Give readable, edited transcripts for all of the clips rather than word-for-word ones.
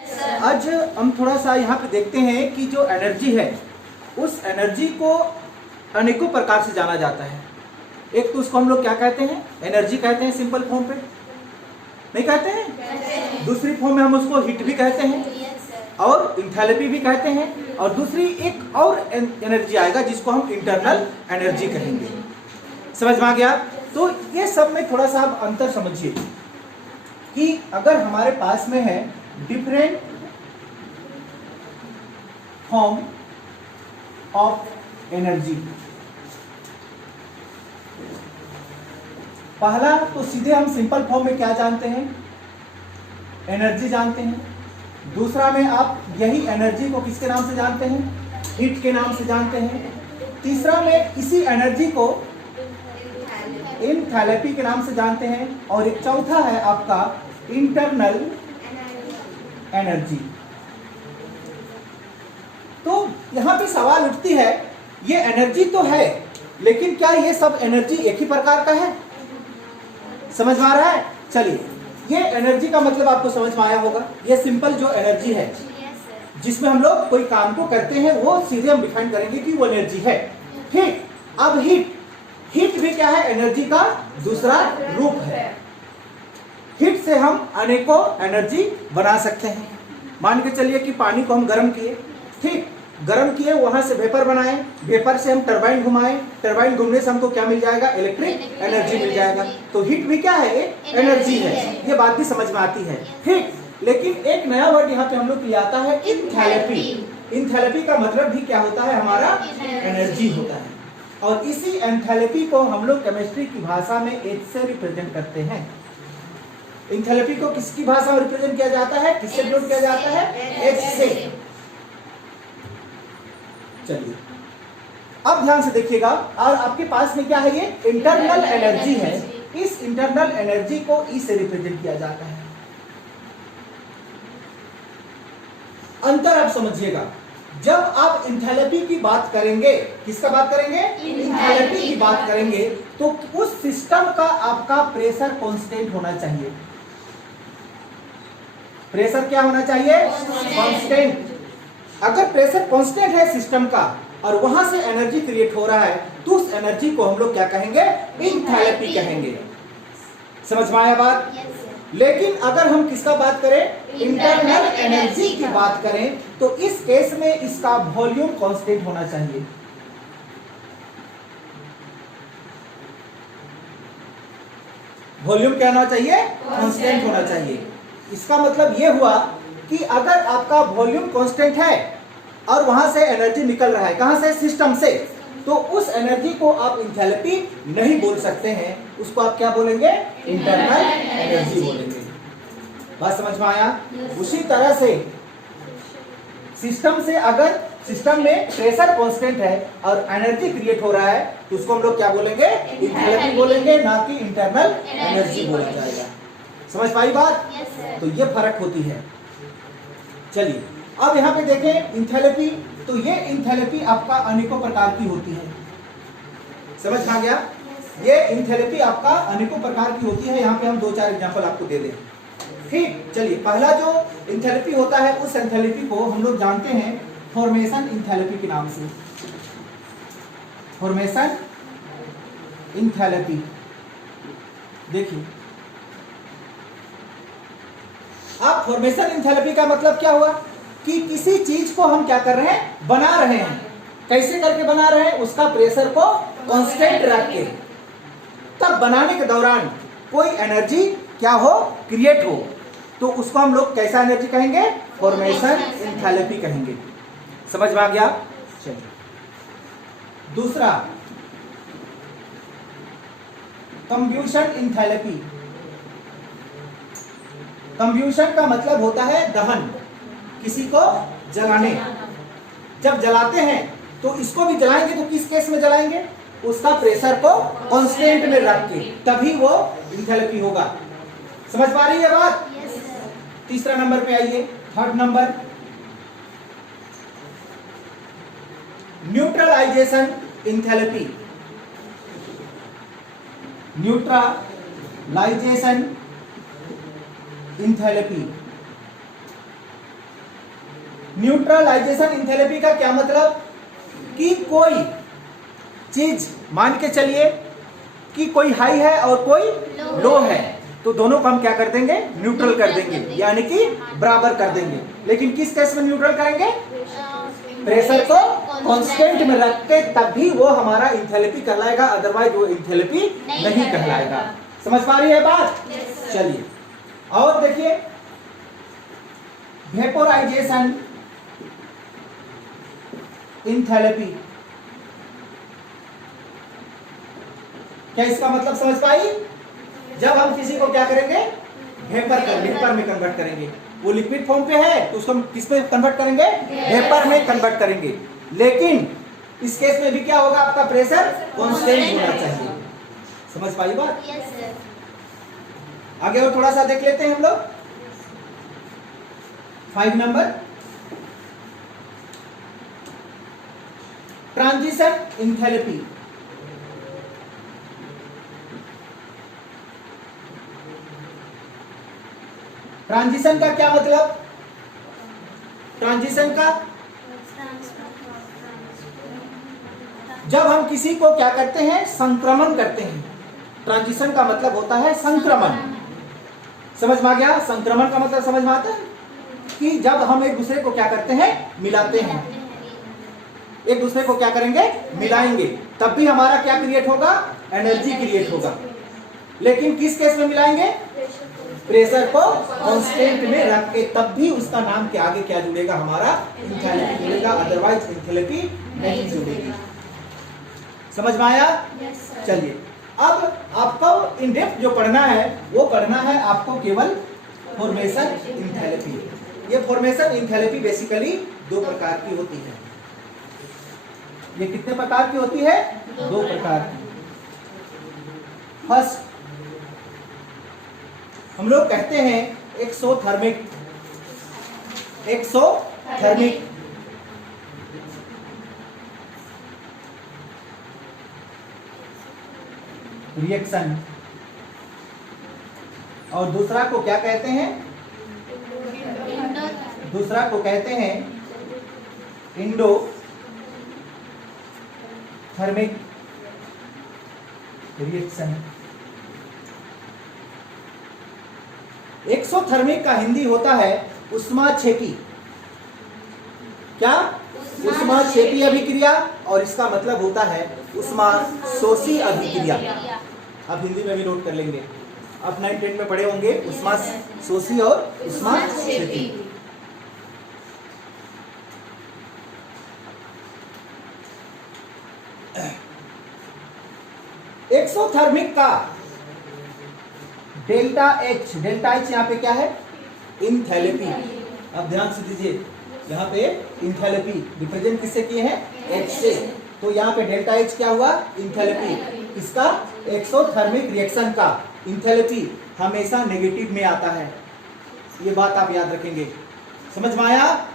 आज हम थोड़ा सा यहाँ पे देखते हैं कि जो एनर्जी है उस एनर्जी को अनेकों प्रकार से जाना जाता है। एक तो उसको हम लोग क्या कहते हैं, एनर्जी कहते हैं सिंपल फॉर्म पे, नहीं कहते हैं? दूसरी फॉर्म में हम उसको हीट भी कहते हैं और इंथैल्पी भी कहते हैं, और दूसरी एक और एनर्जी आएगा जिसको हम इंटरनल एनर्जी कहेंगे। समझ में आ गया? तो ये सब में थोड़ा सा आप अंतर समझिए कि अगर हमारे पास में है डिफरेंट फॉर्म ऑफ एनर्जी, पहला तो सीधे हम सिंपल फॉर्म में क्या जानते हैं, एनर्जी जानते हैं। दूसरा में आप यही एनर्जी को किसके नाम से जानते हैं, हीट के नाम से जानते हैं। तीसरा में इसी एनर्जी को इंथैल्पी के नाम से जानते हैं, और एक चौथा है आपका इंटरनल एनर्जी। तो यहां पे सवाल उठती है, ये एनर्जी तो है लेकिन क्या ये सब एनर्जी एक ही प्रकार का है? समझ में आ रहा है? चलिए, ये एनर्जी का मतलब आपको समझ में आया होगा। ये सिंपल जो एनर्जी है जिसमें हम लोग कोई काम को करते हैं वो सीधे हम डिफाइन करेंगे कि वो एनर्जी है। ठीक, अब हीट भी क्या है, एनर्जी का दूसरा रूप है। हीट से हम अनेकों एनर्जी बना सकते हैं। मान के चलिए कि पानी को हम गर्म किए, ठीक, गर्म किए, वहां से वेपर बनाए, वेपर से हम टरबाइन घुमाए, टरबाइन घूमने से हमको क्या मिल जाएगा, इलेक्ट्रिक एनर्जी मिल जाएगा। तो हीट भी क्या है, एक एनर्जी है। ये बात भी समझ में आती है। ठीक, लेकिन एक नया वर्ड यहाँ पे हम लोग लिया आता है, इंथैल्पी। इंथैल्पी का मतलब भी क्या होता है, हमारा एनर्जी होता है। और इसी एंथैल्पी को हम लोग केमिस्ट्री की भाषा में H से रिप्रेजेंट करते हैं। इंथैल्पी को किसकी भाषा में रिप्रेजेंट किया जाता है, किससे डिनोट किया जाता है, H से। चलिए, अब ध्यान से देखिएगा, और आपके पास में क्या है, ये इंटरनल एनर्जी है। इस इंटरनल एनर्जी को E से रिप्रेजेंट किया जाता है। अंतर आप समझिएगा, जब आप इंथैल्पी की बात करेंगे, किसका बात करेंगे, इंथैल्पी की बात करेंगे, तो उस सिस्टम का आपका प्रेशर कांस्टेंट होना चाहिए। प्रेशर क्या होना चाहिए, कांस्टेंट। अगर प्रेशर कांस्टेंट है सिस्टम का और वहां से एनर्जी क्रिएट हो रहा है, तो उस एनर्जी को हम लोग क्या कहेंगे, इंथैल्पी कहेंगे। समझ में आया बात? लेकिन अगर हम किसका बात करें, इंटरनल एनर्जी की बात करें, तो इस केस में इसका वॉल्यूम कांस्टेंट होना चाहिए। वॉल्यूम क्या होना चाहिए, कांस्टेंट होना चाहिए। इसका मतलब यह हुआ कि अगर आपका वॉल्यूम कांस्टेंट है और वहां से एनर्जी निकल रहा है, कहां से, सिस्टम से, तो उस एनर्जी को आप इंथैल्पी नहीं बोल सकते हैं, उसको आप क्या बोलेंगे, इंटरनल एनर्जी बोलेंगे। बात समझ में आया? उसी तरह से सिस्टम से, अगर सिस्टम में प्रेशर कांस्टेंट है और एनर्जी क्रिएट हो रहा है, तो उसको हम लोग क्या बोलेंगे, इंथैल्पी बोलेंगे, ना कि इंटरनल एनर्जी बोला जाएगा। समझ पाई बात? तो ये फर्क होती है। चलिए, अब यहाँ पे देखें इंथैल्पी, तो ये इंथैल्पी आपका अनेकों प्रकार की होती है। समझ में आ गया? ये इंथैल्पी आपका अनेकों प्रकार की होती है। यहाँ पे हम 2-4 एग्जांपल आपको दे दें। ठीक, चलिए, पहला जो इंथैल्पी होता है, उस इंथैल्पी को हम लोग जानते हैं फॉर्मेशन इंथैल्पी के नाम से। फॉर्मेशन इंथैल्पी, देखिए, आप फॉर्मेशन इंथैल्पी का मतलब क्या हुआ कि किसी चीज को हम क्या कर रहे हैं, बना रहे हैं। कैसे करके बना रहे हैं, उसका प्रेशर को कांस्टेंट रख के, तब बनाने के दौरान कोई एनर्जी क्या हो, क्रिएट हो, तो उसको हम लोग कैसा एनर्जी कहेंगे, फॉर्मेशन इंथैल्पी कहेंगे। समझ में आ गया? चलिए, दूसरा कंब्यूशन इंथैल्पी। कंब्यूशन का मतलब होता है दहन, किसी को जलाने। जब जलाते हैं तो इसको भी जलाएंगे, तो किस केस में जलाएंगे, उसका प्रेशर को कांस्टेंट में रख के, तभी वो इंथैल्पी होगा। समझ पा रही है बात? तीसरा नंबर पे आइए, third number, neutralization enthalpy. Neutralization enthalpy neutralization enthalpy का क्या मतलब कि कोई चीज मान के चलिए कि कोई हाई है और कोई लो है, तो दोनों को हम क्या कर देंगे, न्यूट्रल कर देंगे, यानी कि बराबर कर देंगे। लेकिन किस केस में न्यूट्रल करेंगे, प्रेशर को कांस्टेंट में रख के, तभी वो हमारा इंथैलेपी कहलाएगा, अदरवाइज वो इंथैलेपी नहीं कहलाएगा। समझ पा रही है बात? चलिए और देखिए, वेपोराइजेशन इंथैलेपी, क्या इसका मतलब समझ पाई? जब हम किसी को क्या करेंगे, वेपर में कन्वर्ट करेंगे। वो लिक्विड फॉर्म पे है तो उसको हम किस में कन्वर्ट करेंगे, वेपर में कन्वर्ट करेंगे। लेकिन इस केस में भी क्या होगा, आपका प्रेशर कांस्टेंट होना चाहिए। समझ पाई बात? आगे और थोड़ा सा देख लेते हैं हम लोग। 5 नंबर, ट्रांजिशन इंथैलेपी। ट्रांजिशन का क्या मतलब, ट्रांजिशन का जब हम किसी को क्या करते हैं, संक्रमण करते हैं। ट्रांजिशन का मतलब होता है संक्रमण। समझ में आ गया? संक्रमण का मतलब समझ में आता है कि जब हम एक दूसरे को क्या करते हैं, मिलाते हैं, एक दूसरे को क्या करेंगे, मिलाएंगे, तब भी हमारा क्या क्रिएट होगा, एनर्जी क्रिएट होगा। लेकिन किस केस में मिलाएंगे, प्रेशर को कांस्टेंट में रख के, तब भी उसका नाम के आगे क्या जुड़ेगा, हमारा इंथैलेपी जुड़ेगा, अदरवाइज इंथैलेपी नहीं जुड़ेगी। समझ में आया? चलिए अब आपको इन डेप्थ जो पढ़ना है, वो पढ़ना है आपको केवल फॉर्मेशन इंथैलेपी। ये फॉर्मेशन इंथैलेपी बेसिकली 2 प्रकार की होती है। ये कितने प्रकार की होती है, 2 प्रकार की। फर्स्ट, हम लोग कहते हैं एक्सोथर्मिक रिएक्शन, और दूसरा को क्या कहते हैं, दूसरा को कहते हैं इंडोथर्मिक रिएक्शन। एक्सोथर्मिक का हिंदी होता है उष्माक्षेपी। क्या? उष्माक्षेपी अभिक्रिया, और इसका मतलब होता है उष्माशोषी अभिक्रिया। आप हिंदी में भी नोट कर लेंगे, आप 9-10 में पढ़े होंगे उष्माशोषी और उष्माक्षेपी। एक्सोथर्मिक का डेल्टा एच यहाँ पे क्या है, इंथैलेपी। अब ध्यान से दीजिए, यहाँ पे इंथैलेपी रिप्रेजेंट किससे किए हैं, एच से, तो यहाँ पे डेल्टा एच क्या हुआ, इंथैलेपी। इसका एक्सोथर्मिक रिएक्शन का इंथैलेपी हमेशा नेगेटिव में आता है, ये बात आप याद रखेंगे। समझ में आया?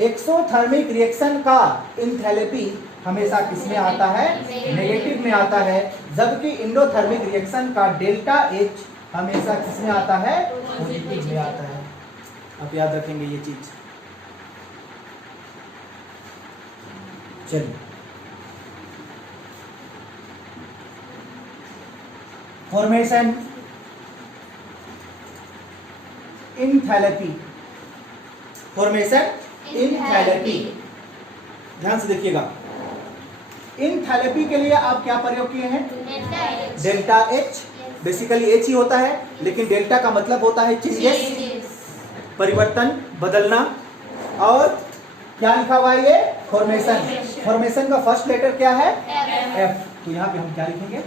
एक्सोथर्मिक रिएक्शन का इंथैलेपी हमेशा किसमें आता है, नेगेटिव में आता है, जबकि इंडोथर्मिक रिएक्शन का डेल्टा एच हमेशा किसमें आता है, पॉजिटिव में आता है। आप याद रखेंगे ये चीज। चलिए, फॉर्मेशन इंथैलेपी, फॉर्मेशन इंथैलेपी, ध्यान से देखिएगा। इंथैलेपी के लिए आप क्या प्रयोग किए हैं, डेल्टा एच। बेसिकली एच ही होता है, लेकिन डेल्टा का मतलब होता है चेंजेस, परिवर्तन, बदलना। और क्या लिखा हुआ है, ये फॉर्मेशन। फॉर्मेशन का फर्स्ट लेटर क्या है, एफ। तो यहाँ पे हम क्या लिखेंगे,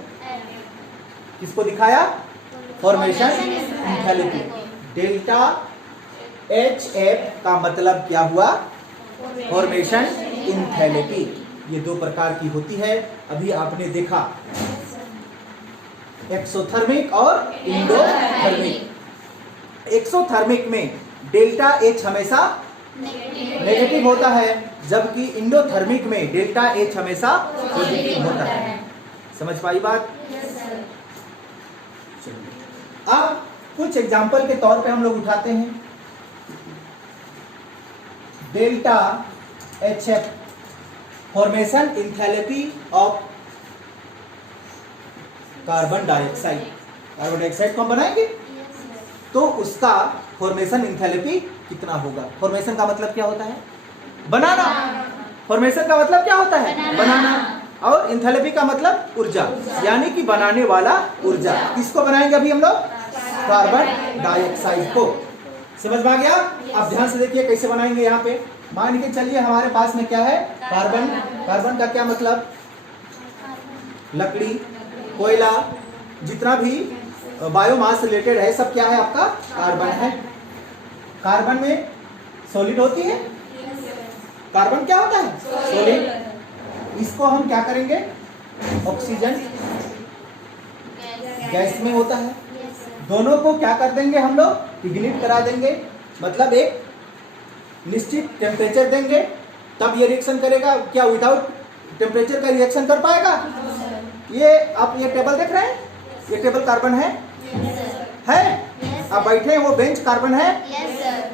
किसको दिखाया, formation enthalpy. Delta H F का मतलब क्या हुआ, फॉर्मेशन इंथैलेपी। ये 2 प्रकार की होती है, अभी आपने देखा, एक्सोथर्मिक और इंडोथर्मिक। एक्सोथर्मिक में डेल्टा एच हमेशा नेगेटिव होता है, जबकि इंडोथर्मिक में डेल्टा एच हमेशा पॉजिटिव होता है। समझ पाई बात? अब कुछ एग्जाम्पल के तौर पे हम लोग उठाते हैं। Delta HF formation enthalpy of carbon dioxide. Carbon dioxide को हम बनाएंगे तो उसका फॉर्मेशन इंथैलेपी कितना होगा। फॉर्मेशन का मतलब क्या होता है? बनाना। फॉर्मेशन का मतलब क्या होता है? बनाना। और इंथैलेपी का मतलब ऊर्जा, यानी कि बनाने वाला ऊर्जा। किसको बनाएंगे अभी हम लोग? कार्बन डाइऑक्साइड को। समझ में आ गया? अब ध्यान से देखिए कैसे बनाएंगे। यहाँ पे मान के चलिए हमारे पास में क्या है? कार्बन। कार्बन का क्या मतलब? लकड़ी, कोयला, जितना भी बायोमास रिलेटेड है सब क्या है? आपका कार्बन है। कार्बन में सॉलिड होती है। कार्बन क्या होता है? सॉलिड। इसको हम क्या करेंगे? ऑक्सीजन गैस में होता है। दोनों को क्या कर देंगे हम लोग? इग्निट करा देंगे, मतलब एक निश्चित टेम्परेचर देंगे तब ये रिएक्शन करेगा। क्या विदाउट टेम्परेचर का रिएक्शन कर पाएगा? ये आप ये टेबल देख रहे हैं? ये टेबल कार्बन है? आप बैठे हैं वो बेंच कार्बन है?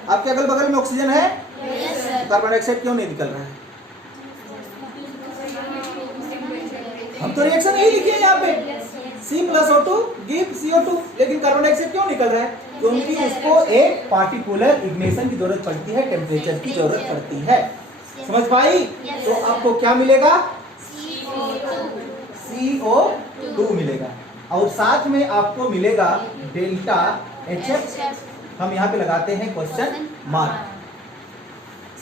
आपके अगल बगल में ऑक्सीजन है? कार्बन डाइऑक्साइड क्यों नहीं निकल रहा है? हम तो रिएक्शन यही लिखे हैं यहाँ पे, C+O2 गिव CO2, लेकिन कार्बन डाइऑक्साइड क्यों निकल रहा है? क्योंकि उसको एक पार्टिकुलर इग्निशन की जरूरत पड़ती है, टेम्परेचर की जरूरत पड़ती है। समझ पाई? तो आपको क्या मिलेगा? CO2 मिलेगा और साथ में आपको मिलेगा डेल्टा HF। हम यहाँ पे लगाते हैं क्वेश्चन मार्क।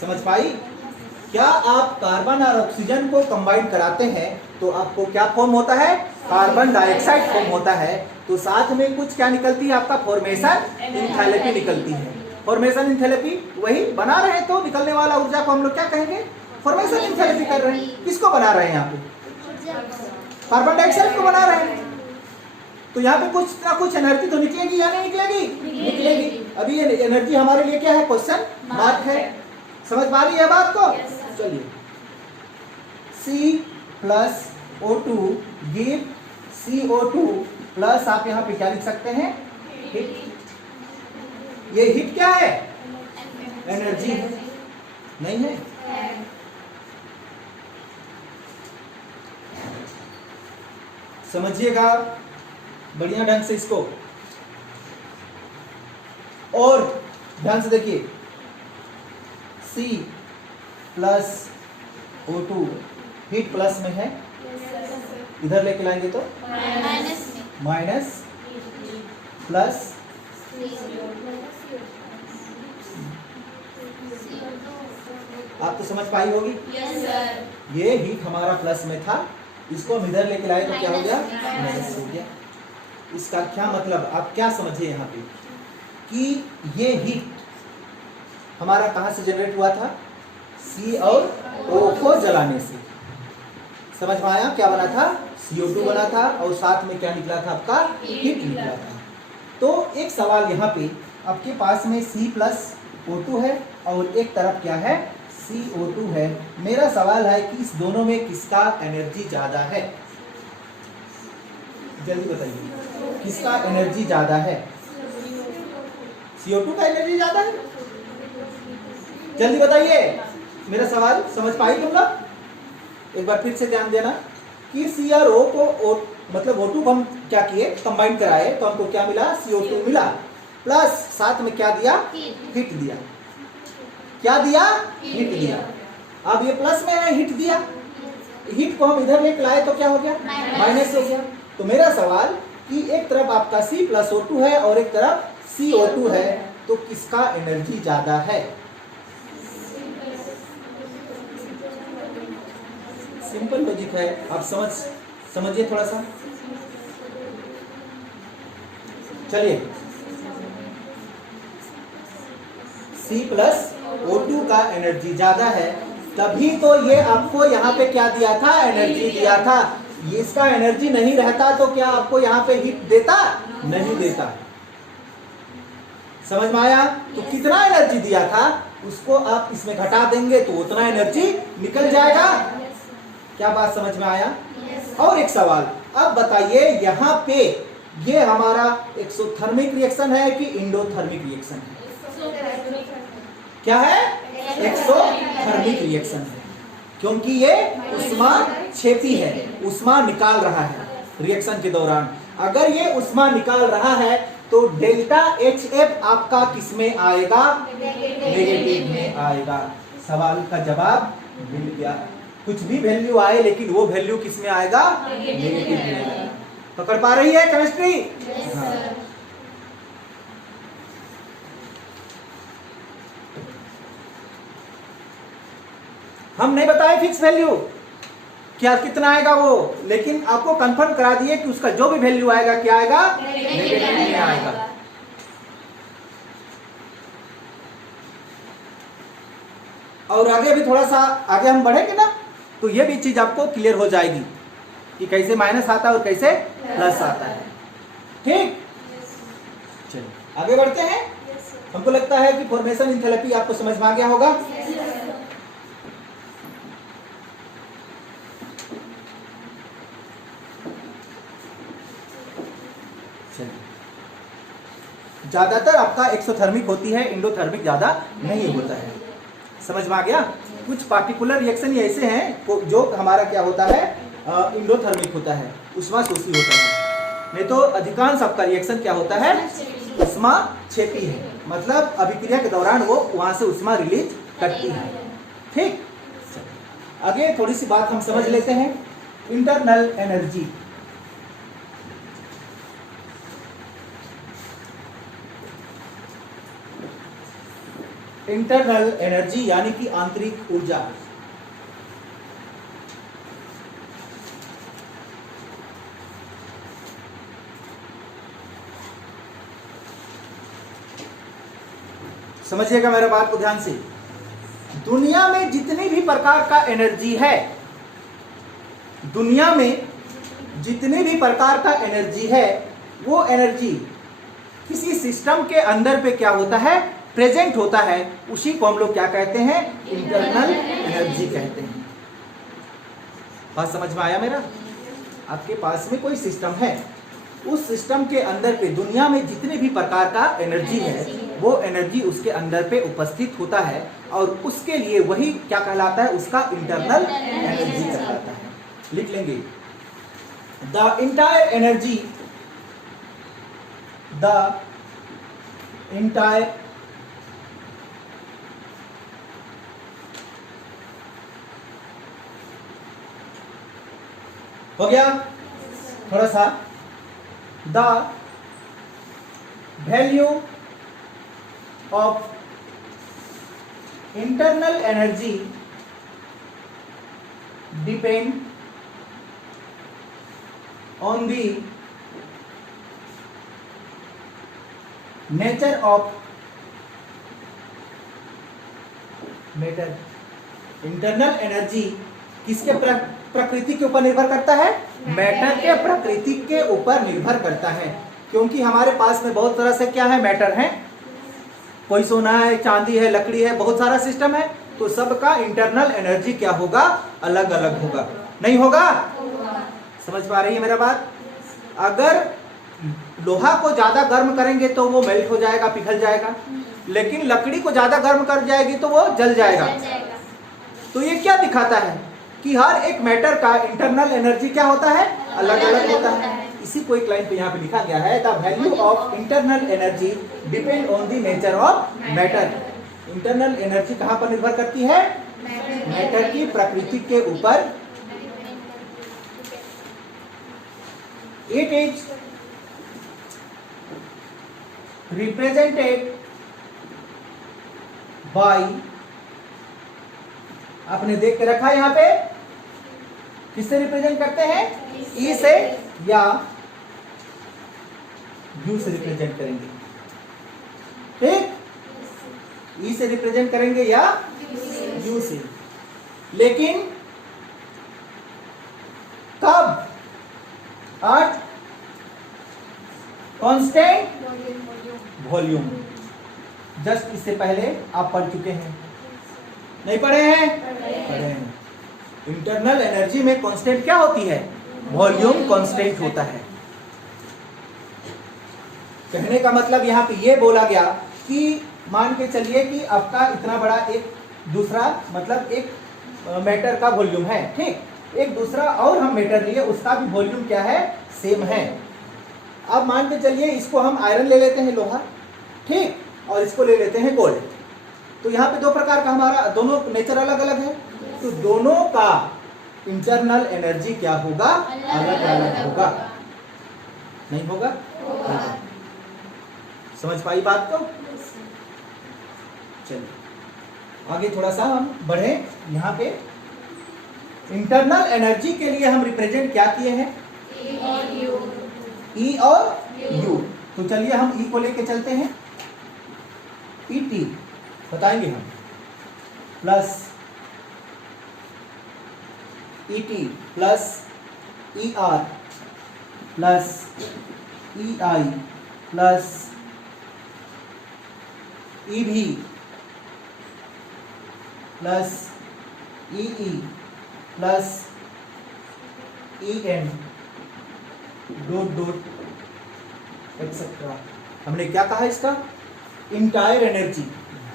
समझ पाई? क्या आप कार्बन और ऑक्सीजन को कंबाइन कराते हैं तो आपको क्या फॉर्म होता है? कार्बन डाइऑक्साइड फॉर्म होता है। तो साथ में कुछ क्या निकलती है? आपका फॉर्मेशन इंथैलेपी निकलती है। फॉर्मेशन इंथैलेपी वही बना रहे हैं तो निकलने वाला ऊर्जा को हम लोग क्या कहेंगे? फॉर्मेशन इंथैलेपी कर रहे हैं। किसको बना रहे हैं? यहाँ पे कार्बन डाइऑक्साइड को बना रहे हैं। तो यहाँ पे कुछ ना कुछ एनर्जी तो निकलेगी या नहीं निकलेगी? निकलेगी। अभी ये एनर्जी हमारे लिए क्या है? क्वेश्चन मार्क है। समझ पा रही है बात को? चलिए, C+O2 गिव CO2 प्लस आप यहाँ पे क्या लिख सकते हैं? हीट। ये हीट क्या है? एनर्जी है, नहीं है? समझिएगा बढ़िया ढंग से इसको, और ध्यान से देखिए। C+O2 हीट प्लस में है, इधर लेके लाएंगे तो माइनस प्लस आप तो समझ पाई होगी। ये हीट हमारा प्लस में था, इसको हम इधर लेके लाए तो क्या हो गया? माइनस हो गया। इसका क्या मतलब आप क्या समझे यहाँ पे कि ये हीट हमारा कहाँ से जनरेट हुआ था? C और O को जलाने से। समझ में आया? क्या बना था? CO2 बना था और साथ में क्या निकला था? आपका हीट निकला था। तो एक सवाल यहाँ पे, आपके पास में C+O2 है और एक तरफ क्या है? CO2 है। मेरा सवाल है कि इस दोनों में किसका एनर्जी ज्यादा है? जल्दी बताइए, किसका एनर्जी ज्यादा है? CO2 का एनर्जी ज्यादा है। जल्दी बताइए, मेरा सवाल समझ पाई तुम लोग? एक बार फिर से ध्यान देना कि C और O को मतलब O2 को हम क्या किए? कंबाइन कराए तो हमको क्या मिला? CO2 मिला, प्लस साथ में क्या दिया? हीट दिया। क्या दिया? हीट दिया। अब ये प्लस में है, हीट दिया। हीट को हम इधर लेके लाए तो क्या हो गया? माइनस हो गया। तो मेरा सवाल कि एक तरफ आपका C+O2 है और एक तरफ CO2 है, तो किसका एनर्जी ज्यादा है? सिंपल लॉजिक है, आप समझिए थोड़ा सा। चलिए, C+O2 का एनर्जी ज्यादा है, तभी तो ये आपको यहाँ पे क्या दिया था? एनर्जी दिया था। इसका एनर्जी नहीं रहता तो क्या आपको यहाँ पे हीट देता? नहीं देता। समझ में आया? तो कितना एनर्जी दिया था उसको आप इसमें घटा देंगे तो उतना एनर्जी निकल जाएगा। क्या बात समझ में आया? और एक सवाल, अब बताइए यहाँ पे ये हमारा एक्सोथर्मिक रिएक्शन है कि इंडोथर्मिक रिएक्शन है? क्या है? एक्सोथर्मिक रिएक्शन है, क्योंकि ये उष्मा छेपी है, उष्मा निकाल रहा है रिएक्शन के दौरान। अगर ये उष्मा निकाल रहा है तो डेल्टा HF आपका किस में आएगा? नेगेटिव में आएगा। सवाल का जवाब मिल गया। कुछ भी वैल्यू आए लेकिन वो वैल्यू किस में आएगा? नेगेटिव में आएगा। पकड़ पा रही है केमिस्ट्री? हाँ। हम नहीं बताए फिक्स वैल्यू क्या कितना आएगा वो, लेकिन आपको कंफर्म करा दिए कि उसका जो भी वैल्यू आएगा क्या आएगा? नेगेटिव में आएगा। और आगे भी थोड़ा सा आगे हम बढ़ेंगे ना तो ये भी चीज आपको क्लियर हो जाएगी कि कैसे माइनस आता है और कैसे प्लस आता है। ठीक, चलिए आगे बढ़ते हैं। हमको लगता है कि फॉर्मेशन एंथैल्पी आपको समझ में आ गया होगा। ज्यादातर आपका एक्सोथर्मिक होती है, इंडोथर्मिक ज्यादा नहीं होता है। समझ में आ गया? कुछ पार्टिकुलर रिएक्शन ऐसे हैं जो हमारा क्या होता है? इंडोथर्मिक होता है, उष्माशोषी होता है। नहीं तो अधिकांश आपका रिएक्शन क्या होता है? उष्मा छेपी है, मतलब अभिक्रिया के दौरान वो वहां से उष्मा रिलीज करती है। ठीक, आगे थोड़ी सी बात हम समझ लेते हैं। इंटरनल एनर्जी, इंटरनल एनर्जी यानी कि आंतरिक ऊर्जा। समझिएगा मेरा बात को ध्यान से। दुनिया में जितनी भी प्रकार का एनर्जी है, दुनिया में जितनी भी प्रकार का एनर्जी है, वो एनर्जी किसी सिस्टम के अंदर पे क्या होता है? प्रेजेंट होता है। उसी को हम लोग क्या कहते हैं? इंटरनल एनर्जी कहते हैं। बात समझ में आया मेरा? आपके पास में कोई सिस्टम है, उस सिस्टम के अंदर पे दुनिया में जितने भी प्रकार का एनर्जी है, वो एनर्जी उसके अंदर पे उपस्थित होता है और उसके लिए वही क्या कहलाता है? उसका इंटरनल एनर्जी कहलाता है। लिख लेंगे, the entire energy, the entire हो गया थोड़ा सा। The value of internal energy depend on the nature of matter. Internal energy किसके प्रकृति के ऊपर निर्भर करता है? मैटर के प्रकृति के ऊपर निर्भर करता है, क्योंकि हमारे पास में बहुत तरह से क्या है? मैटर है। कोई सोना है, चांदी है, लकड़ी है, बहुत सारा सिस्टम है, तो सबका इंटरनल एनर्जी क्या होगा? अलग अलग होगा। नहीं होगा? समझ पा रही है मेरा बात? अगर लोहा को ज्यादा गर्म करेंगे तो वो मेल्ट हो जाएगा, पिघल जाएगा, लेकिन लकड़ी को ज्यादा गर्म कर जाएगी तो वो जल जाएगा। तो ये क्या दिखाता है कि हर एक मैटर का इंटरनल एनर्जी क्या होता है? अलग अलग होता है। इसी को एक लाइन पे यहाँ पे लिखा गया है, the value of internal energy depend on the nature of matter. Internal energy कहाँ पर निर्भर करती है? मैटर की प्रकृति के ऊपर। इट इज रिप्रेजेंटेड बाय, आपने देख के रखा यहां पे, किससे रिप्रेजेंट करते हैं? ई से या यू से रिप्रेजेंट करेंगे। ठीक, ई से रिप्रेजेंट करेंगे या यू से। लेकिन कब? At constant volume. जस्ट इससे पहले आप पढ़ चुके हैं, नहीं पढ़े हैं? पढ़े हैं। इंटरनल एनर्जी में कांस्टेंट क्या होती है? वॉल्यूम कांस्टेंट होता है। कहने का मतलब यहाँ पे ये बोला गया कि मान के चलिए कि आपका इतना बड़ा एक दूसरा मतलब एक मैटर का वॉल्यूम है, ठीक। एक दूसरा और हम मैटर लिए, उसका भी वॉल्यूम क्या है, सेम है। अब मान के चलिए इसको हम आयरन ले लेते हैं, लोहा, ठीक, और इसको ले लेते हैं गोल्ड। तो यहाँ पे दो प्रकार का हमारा दोनों नेचर अलग अलग है, तो दोनों का इंटरनल एनर्जी क्या होगा, अलग अलग होगा, नहीं होगा? समझ पाई बात को? चलिए आगे थोड़ा सा हम बढ़े। यहाँ पे इंटरनल एनर्जी के लिए हम रिप्रेजेंट क्या किए हैं, ई और यू। तो चलिए हम ई को लेके चलते हैं, ई टी बताएंगे हम, plus E T plus E R plus E I plus E भी plus E plus E N dot dot etcetera. हमने क्या कहा इसका, इंटायर एनर्जी,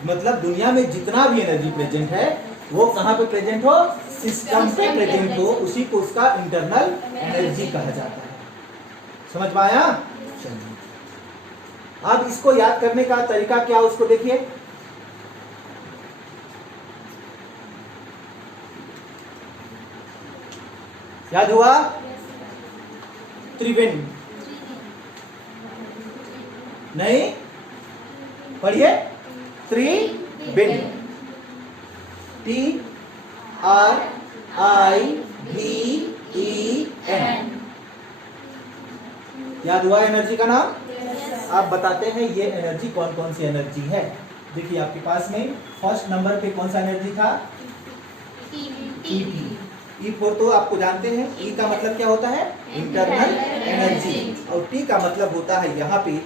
मतलब दुनिया में जितना भी एनर्जी प्रेजेंट है वो कहाँ पे प्रेजेंट हो, सिस्टम पे प्रेजेंट हो, उसी को उसका इंटरनल एनर्जी कहा जाता है। समझ में आया? चलिए अब इसको याद करने का तरीका क्या, उसको देखिए। याद हुआ? त्रिविन नहीं, पढ़िए, Triven, T R I V E N. याद हुआ एनर्जी का नाम? आप बताते हैं ये एनर्जी कौन कौन सी एनर्जी है। देखिए आपके पास में फर्स्ट नंबर पे कौन सा एनर्जी था, ई फोर, तो आपको जानते हैं ई का मतलब क्या होता है, इंटरनल एनर्जी, और टी का मतलब होता है यहाँ पे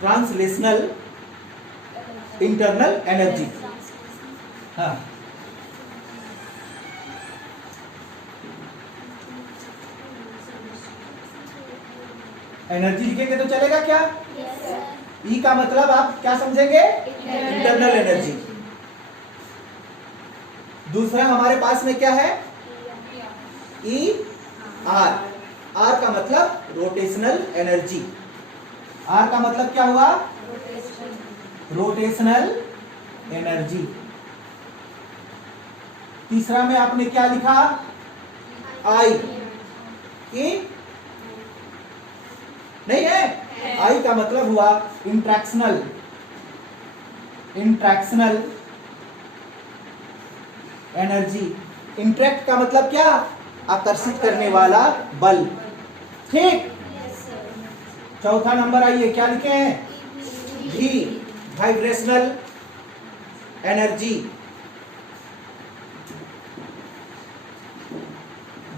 ट्रांसलेशनल इंटरनल एनर्जी। हाँ, एनर्जी लिखेंगे तो चलेगा क्या? ई का मतलब आप क्या समझेंगे, इंटरनल एनर्जी। दूसरा हमारे पास में क्या है, ई आर, आर का मतलब रोटेशनल एनर्जी। आर का मतलब क्या हुआ, रोटेशनल एनर्जी। तीसरा में आपने क्या लिखा, आई, ई नहीं है, आई का मतलब हुआ इंट्रैक्शनल एनर्जी। इंट्रैक्ट का मतलब क्या, आकर्षित करने वाला बल, ठीक। चौथा नंबर आइए, क्या लिखे हैं, भी, वाइब्रेशनल एनर्जी,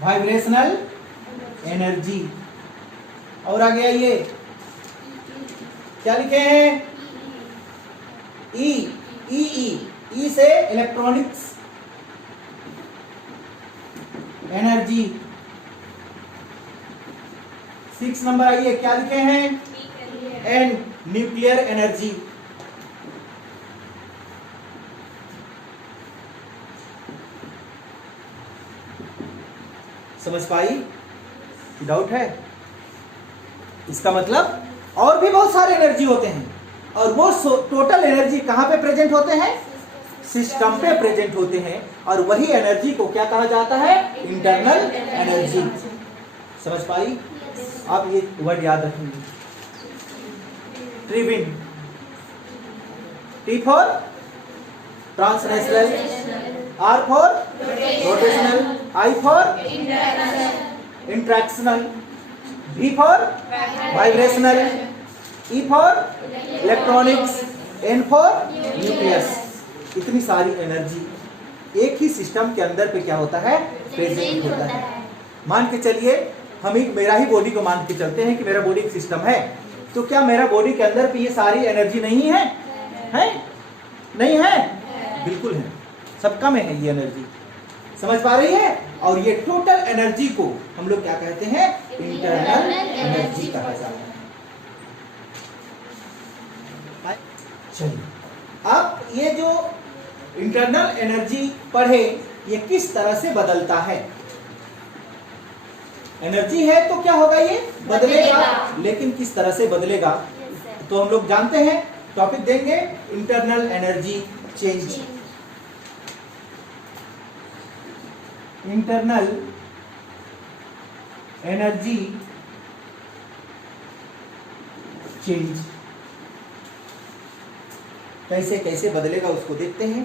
वाइब्रेशनल एनर्जी। और आगे आइए, क्या लिखे हैं, ई से इलेक्ट्रॉनिक्स एनर्जी। 6 नंबर आइए, क्या लिखे हैं, एन, न्यूक्लियर एनर्जी। समझ पाई? डाउट है? इसका मतलब और भी बहुत सारे एनर्जी होते हैं, और वो टोटल एनर्जी कहां पे प्रेजेंट होते हैं, सिस्टम पे प्रेजेंट होते हैं, और वही एनर्जी को क्या कहा जाता है, इंटरनल एनर्जी। समझ पाई? आप ये वर्ड याद रखेंगे, Triven, T for translational, R for rotational, I for interactional, V for vibrational, E for electronics, N for nucleus। इतनी सारी एनर्जी एक ही सिस्टम के अंदर पे क्या होता है, प्रेजेंट होता है। मान के चलिए हम एक मेरा ही बॉडी को मान के चलते हैं कि मेरा बॉडी एक सिस्टम है, तो क्या मेरा बॉडी के अंदर पे ये सारी एनर्जी नहीं है? है? नहीं है? बिल्कुल है, सबका में है ये एनर्जी। समझ पा रही है? और ये टोटल एनर्जी को हम लोग क्या कहते हैं, इंटरनल एनर्जी कहा जाता है। चलिए अब ये जो इंटरनल एनर्जी पढ़े, ये किस तरह से बदलता है। एनर्जी है तो क्या होगा, ये बदलेगा, लेकिन किस तरह से बदलेगा तो हम लोग जानते हैं। टॉपिक देंगे internal energy change. Internal energy change कैसे कैसे बदलेगा उसको देखते हैं।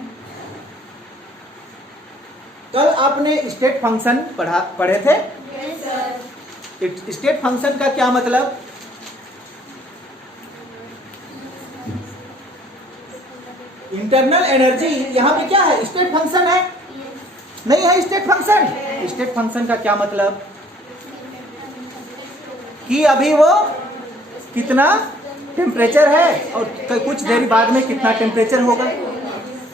कल आपने स्टेट फंक्शन पढ़े थे। स्टेट फंक्शन का क्या मतलब, इंटरनल एनर्जी यहां पे क्या है, स्टेट फंक्शन है, नहीं है स्टेट फंक्शन। स्टेट फंक्शन का क्या मतलब कि अभी वो कितना टेम्परेचर है और कुछ देर बाद में कितना टेम्परेचर होगा,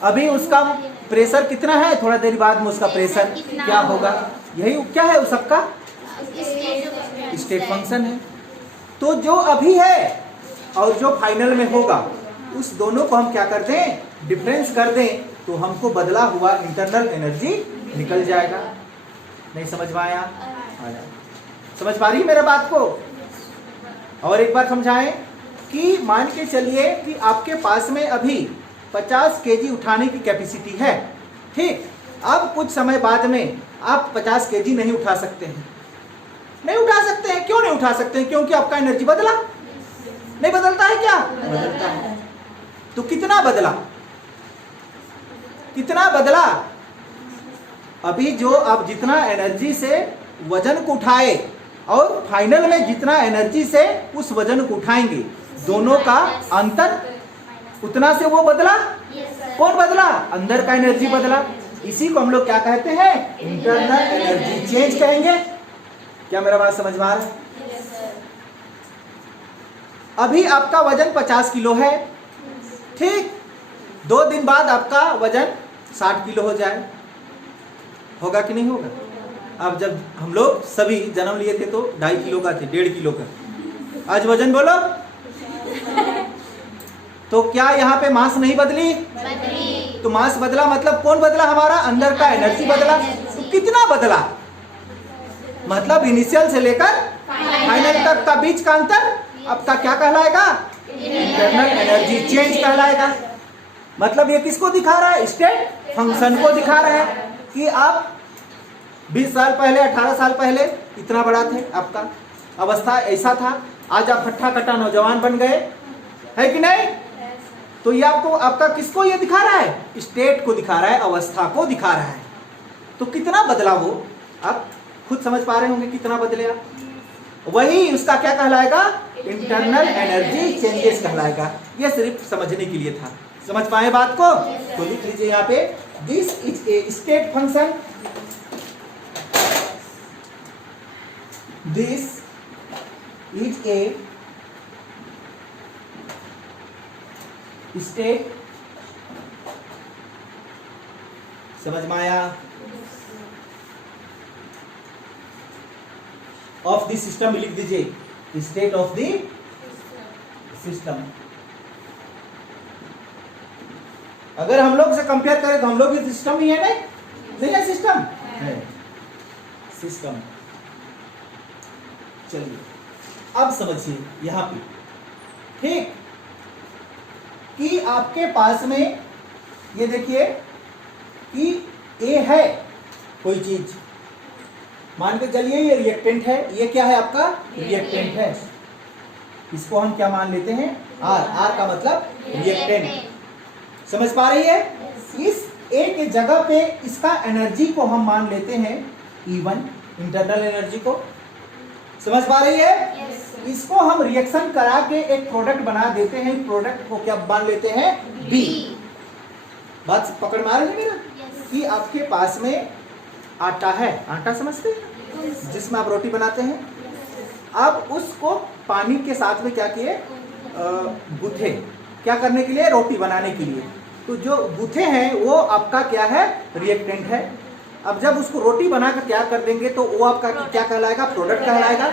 अभी उसका प्रेशर कितना है, थोड़ा देर बाद में उसका प्रेशर क्या होगा, यही क्या है उस सबका स्टेट फंक्शन है। तो जो अभी है और जो फाइनल में होगा, उस दोनों को हम क्या कर दें, डिफरेंस कर दें, तो हमको बदला हुआ इंटरनल एनर्जी निकल जाएगा। नहीं समझ में आया? समझ पा रही है मेरा बात को? और एक बार समझाएं कि मान के चलिए कि आपके पास में अभी 50 केजी उठाने की कैपेसिटी है, ठीक। अब कुछ समय बाद में आप 50 केजी नहीं उठा सकते हैं, नहीं उठा सकते हैं। क्यों नहीं उठा सकते हैं? क्योंकि आपका एनर्जी बदला, नहीं बदलता है क्या? बदलता है। तो कितना बदला, कितना बदला? अभी जो आप जितना एनर्जी से वजन को उठाए और फाइनल में जितना एनर्जी से उस वजन को उठाएंगे, दोनों का अंतर उतना से वो बदला। कौन बदला? अंदर का एनर्जी बदला। इसी को हम लोग क्या कहते हैं, इंटरनल एनर्जी चेंज कहेंगे। क्या मेरा बात समझ में आ रहा है? अभी आपका वजन 50 किलो है, ठीक। 2 दिन बाद आपका वजन 60 किलो हो जाए, होगा कि नहीं होगा? अब जब हम लोग सभी जन्म लिए थे तो 2.5 किलो का थे, 1.5 किलो का। आज वजन बोलो तो क्या यहाँ पे मास नहीं बदली? तो मास बदला मतलब कौन बदला? हमारा अंदर का एनर्जी बदला। तो कितना बदला? मतलब इनिशियल से लेकर फाइनल तक का बीच का अंतर आपका क्या कहलाएगा? इंटरनल एनर्जी चेंज कहलाएगा। मतलब ये किसको दिखा रहा है? स्टेट फंक्शन को दिखा रहा है कि आप 20 साल पहले, 18 साल पहले इतना बड़ा थे, आपका अवस्था ऐसा था, आज आप हट्टा कट्टा नौजवान बन गए, है कि नहीं? तो ये आपको, आपका किसको ये दिखा रहा है? स्टेट को दिखा रहा है, अवस्था को दिखा रहा है। तो कितना बदला वो, आप खुद समझ पा रहे होंगे कितना बदले आप। वही उसका क्या कहलाएगा? इंटरनल एनर्जी चेंजेस कहलाएगा। ये सिर्फ समझने के लिए था। समझ पाए बात को? तो लिख लीजिए यहाँ पे, this is a state function, this is a state, समझ में आया? ऑफ द सिस्टम लिख दीजिए, स्टेट ऑफ द सिस्टम। अगर हम लोग से कंपेयर करें तो हम लोग भी सिस्टम ही है, नहीं है? सिस्टम है, सिस्टम। चलिए अब समझिए यहां पे, ठीक, कि आपके पास में ये देखिए कि ए है कोई चीज, मान के चलिए ये रिएक्टेंट है। ये क्या है? आपका रिएक्टेंट है। इसको हम क्या मान लेते हैं? आर। आर का मतलब रिएक्टेंट। समझ पा रही है? इस ए के जगह पे इसका एनर्जी को हम मान लेते हैं E1, इंटरनल एनर्जी को। समझ पा रही है? इसको हम रिएक्शन करा के एक प्रोडक्ट बना देते हैं, प्रोडक्ट को क्या मान लेते हैं? B। बात पकड़ में आ रही है मेरा? कि आपके पास में आटा है, आटा समझते हैं जिसमें आप रोटी बनाते हैं। अब उसको पानी के साथ में क्या किए? गूथे। क्या करने के लिए? रोटी बनाने के लिए। तो जो गूथे हैं वो आपका क्या है? रिएक्टेंट है। अब जब उसको रोटी बनाकर तैयार कर देंगे तो वो आपका क्या कहलाएगा? प्रोडक्ट कहलाएगा,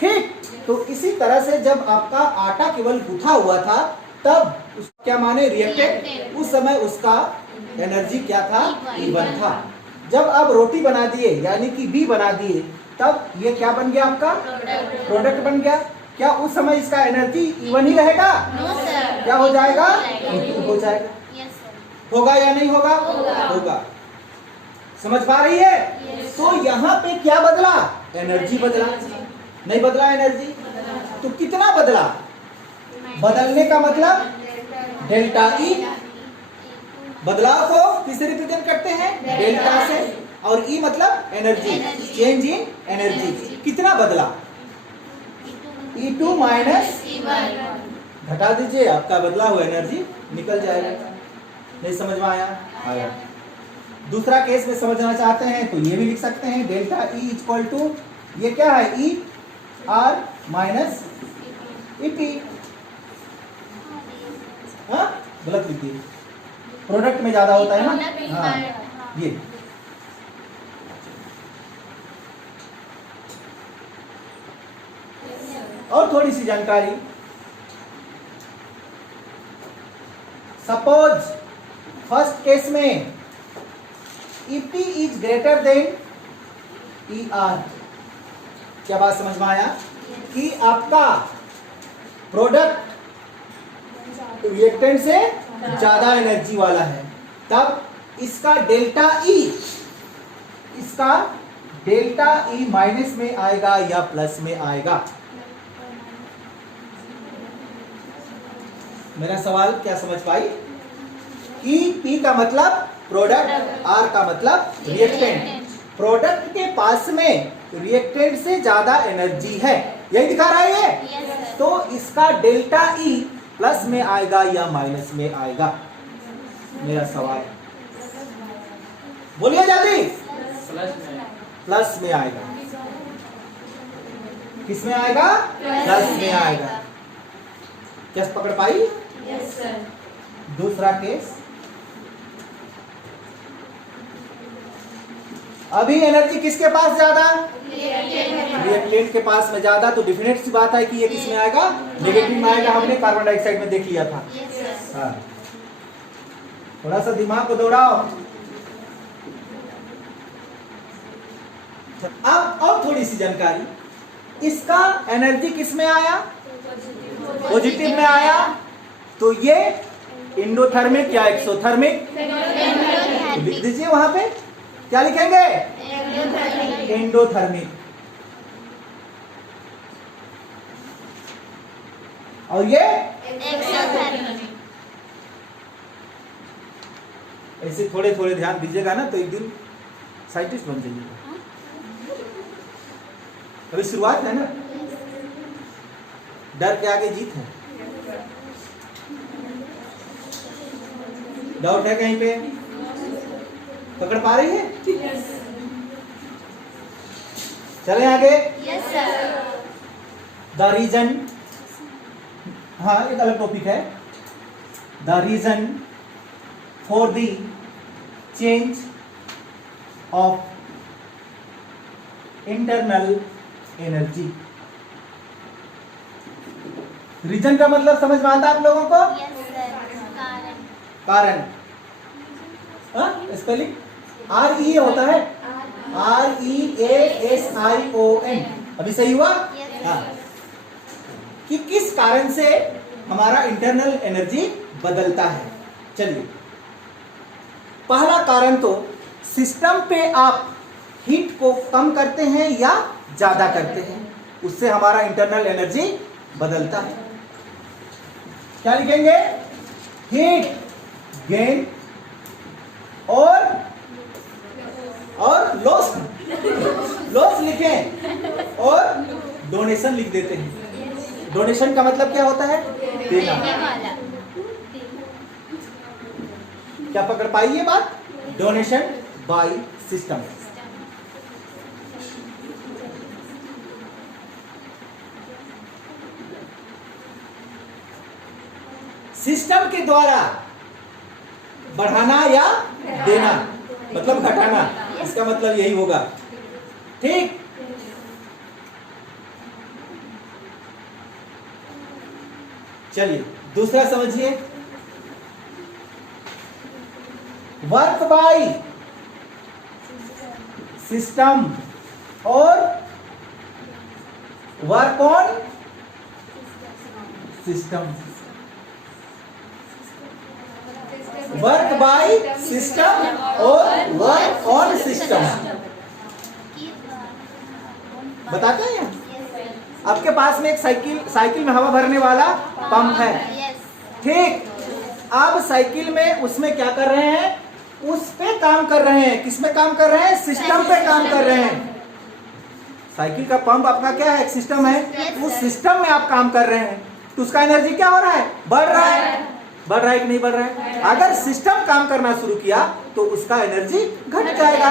ठीक। तो इसी तरह से जब आपका आटा केवल गूथा हुआ था तब क्या माने रिएक्टेंट, उस समय उसका एनर्जी क्या था, E1 था। जब आप रोटी बना दिए यानी कि बी बना दिए, तब ये क्या बन गया, आपका प्रोडक्ट बन गया। क्या उस समय इसका एनर्जी E1 ही रहेगा? क्या हो जाएगा, E2 हो जाएगा। होगा या नहीं होगा? होगा। समझ पा रही है? तो यहाँ पे क्या बदला, एनर्जी बदला, नहीं बदला एनर्जी? तो कितना बदला? बदलने का मतलब डेल्टा ई, बदलाव को किससे रिप्रेजेंट करते हैं, डेल्टा से, और ई मतलब एनर्जी, चेंज इन एनर्जी। कितना बदला, E2 माइनस घटा दीजिए, आपका बदला हुआ एनर्जी निकल जाएगा। नहीं समझ में आया? आया। दूसरा केस में समझना चाहते हैं तो ये भी लिख सकते हैं, डेल्टा ई इक्वल टू, ये क्या है, ई आर माइनस ईपी। हाँ गलत लिख दिए, प्रोडक्ट में ज्यादा होता है ना। हाँ ये और थोड़ी सी जानकारी, सपोज फर्स्ट केस में EP is greater than ER। क्या बात समझ में आया? कि आपका प्रोडक्ट रिएक्टेंट से ज्यादा एनर्जी वाला है, तब इसका डेल्टा ई, इसका डेल्टा ई माइनस में आएगा या प्लस में आएगा? मेरा सवाल क्या समझ पाई? कि P का मतलब प्रोडक्ट, R का मतलब रिएक्टेंट। प्रोडक्ट के पास में रिएक्टेंट से ज्यादा एनर्जी है, यही दिखा रहा है ये। तो इसका डेल्टा E प्लस में आएगा या माइनस में आएगा? मेरा सवाल बोलिए जल्दी। प्लस में आएगा। किस में आएगा? प्लस में आएगा। क्या पकड़ पाई? Yes sir. दूसरा केस, अभी एनर्जी किसके पास ज्यादा? रिएक्टेंट के पास में ज्यादा, तो डिफिनेट सी बात है कि ये किस में आएगा? नेगेटिव में आएगा। हमने कार्बन डाइऑक्साइड में देख लिया था। हाँ। थोड़ा सा दिमाग को दौड़ाओ। अब और थोड़ी सी जानकारी, इसका एनर्जी किस में आया? पॉजिटिव में आया। तो ये इंडोथर्मिक या एक्सोथर्मिक? तो लिख दीजिए वहां पे, क्या लिखेंगे? एंडोथर्मिक। और ये एक्सोथर्मिक। ऐसे थोड़े थोड़े ध्यान दीजिएगा ना, तो एक दिन साइंटिस्ट बन जाइएगा। अभी शुरुआत है ना, डर के आगे जीत है। डाउट है कहीं पे? पकड़ पा रही है? चले आगे। Yes sir. द रीजन, हाँ एक अलग टॉपिक है। The reason for the change of internal energy. Reason का मतलब समझ में आता है आप लोगों को? Yes sir. कारण, स्पेलिंग RE होता है, REASION। अभी सही हुआ? हाँ। कि किस कारण से हमारा इंटरनल एनर्जी बदलता है। चलिए, पहला कारण तो सिस्टम पे आप हीट को कम करते हैं या ज्यादा करते हैं, उससे हमारा इंटरनल एनर्जी बदलता है। क्या लिखेंगे? हीट गेन और लॉस लिखें, और डोनेशन लिख देते हैं। डोनेशन का मतलब क्या होता है? देना। क्या पकड़ पाई ये बात? Donation by system. सिस्टम के द्वारा बढ़ाना या देना, मतलब घटाना, इसका मतलब यही होगा। ठीक। चलिए दूसरा समझिए, वर्क बाय सिस्टम और work on system. Work by system और वर्क ऑन सिस्टम बताते हैं। आपके पास में एक साइकिल में हवा भरने वाला पंप है, ठीक। अब साइकिल में उसमें क्या कर रहे हैं, उस पे काम कर रहे हैं। किस में काम कर रहे हैं, सिस्टम पे काम कर रहे हैं। साइकिल का पंप आपका क्या है, एक सिस्टम है। उस सिस्टम में आप काम कर रहे हैं तो उसका एनर्जी क्या हो रहा है, बढ़ रहा है। बढ़ रहा है कि नहीं बढ़ रहा है? अगर सिस्टम काम करना शुरू किया तो उसका एनर्जी घट जाएगा,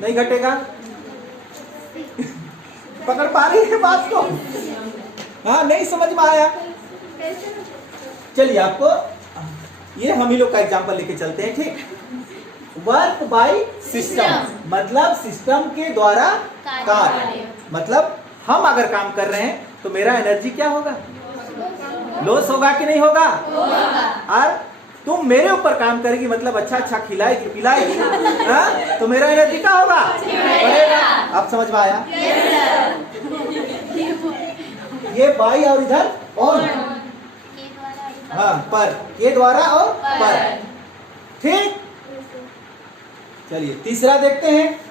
नहीं घटेगा? पकड़ पा रही है बात को? हाँ, नहीं समझ में आया? चलिए आपको ये हम ही लोग का एग्जांपल लेके चलते हैं, ठीक। वर्क बाय सिस्टम मतलब सिस्टम के द्वारा कार्य। मतलब हम अगर काम कर रहे हैं तो मेरा एनर्जी क्या होगा, लॉस होगा कि नहीं होगा? और तुम मेरे ऊपर काम करेगी, मतलब अच्छा अच्छा खिलाएगी पिलाएगी, हाँ? तो मेरा एनर्जी क्या होगा, बढ़ेगा। आप समझ में आया? ये बाई और इधर ऑन, हाँ पर, ये द्वारा और पर, ठीक। चलिए तीसरा देखते हैं।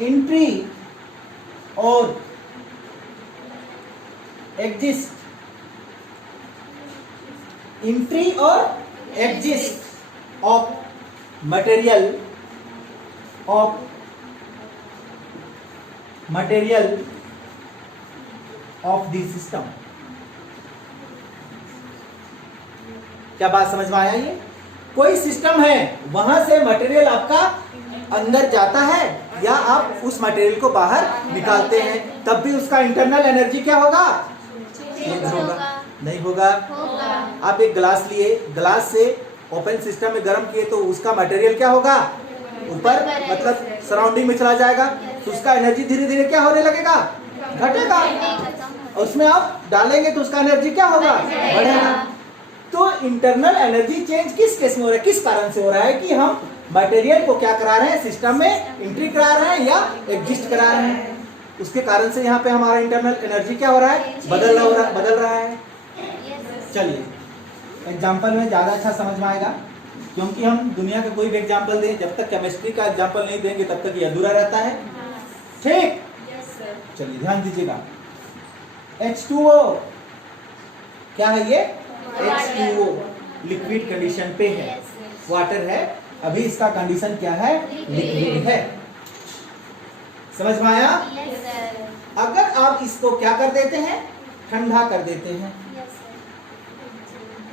एंट्री और एग्जिस्ट, एंट्री और exist of material of the system. क्या बात समझ में आया? ये कोई सिस्टम है, वहां से मटेरियल आपका अंदर जाता है या आप उस मटेरियल को बाहर निकालते हैं, तब भी उसका इंटरनल एनर्जी क्या होगा, चेंज होगा, नहीं होगा? आप एक ग्लास लिए, ग्लास से ओपन सिस्टम में गर्म किए तो उसका मटेरियल क्या होगा, ऊपर मतलब सराउंडिंग में चला जाएगा, तो उसका एनर्जी धीरे धीरे क्या होने लगेगा, घटेगा। उसमें आप डालेंगे तो उसका एनर्जी क्या होगा, बढ़ेगा। तो इंटरनल एनर्जी चेंज किस केस में हो रहा है, किस कारण से हो रहा है कि हम मटेरियल को क्या करा रहे हैं, सिस्टम में एंट्री करा रहे हैं या एग्जिस्ट करा रहे हैं। उसके कारण से यहाँ पे हमारा इंटरनल एनर्जी क्या हो रहा है, बदल रहा है। चलिए एग्जाम्पल में ज्यादा अच्छा समझ में आएगा, क्योंकि हम दुनिया का कोई भी एग्जाम्पल दें, जब तक केमिस्ट्री का एग्जाम्पल नहीं देंगे तब तक ये अधूरा रहता है, ठीक। चलिए ध्यान दीजिएगा। H2O क्या है, ये H2O लिक्विड कंडीशन पे है, वाटर है, अभी इसका कंडीशन क्या है, लिक्विड है। समझ में आया? अगर आप इसको क्या कर देते हैं, ठंडा कर देते हैं,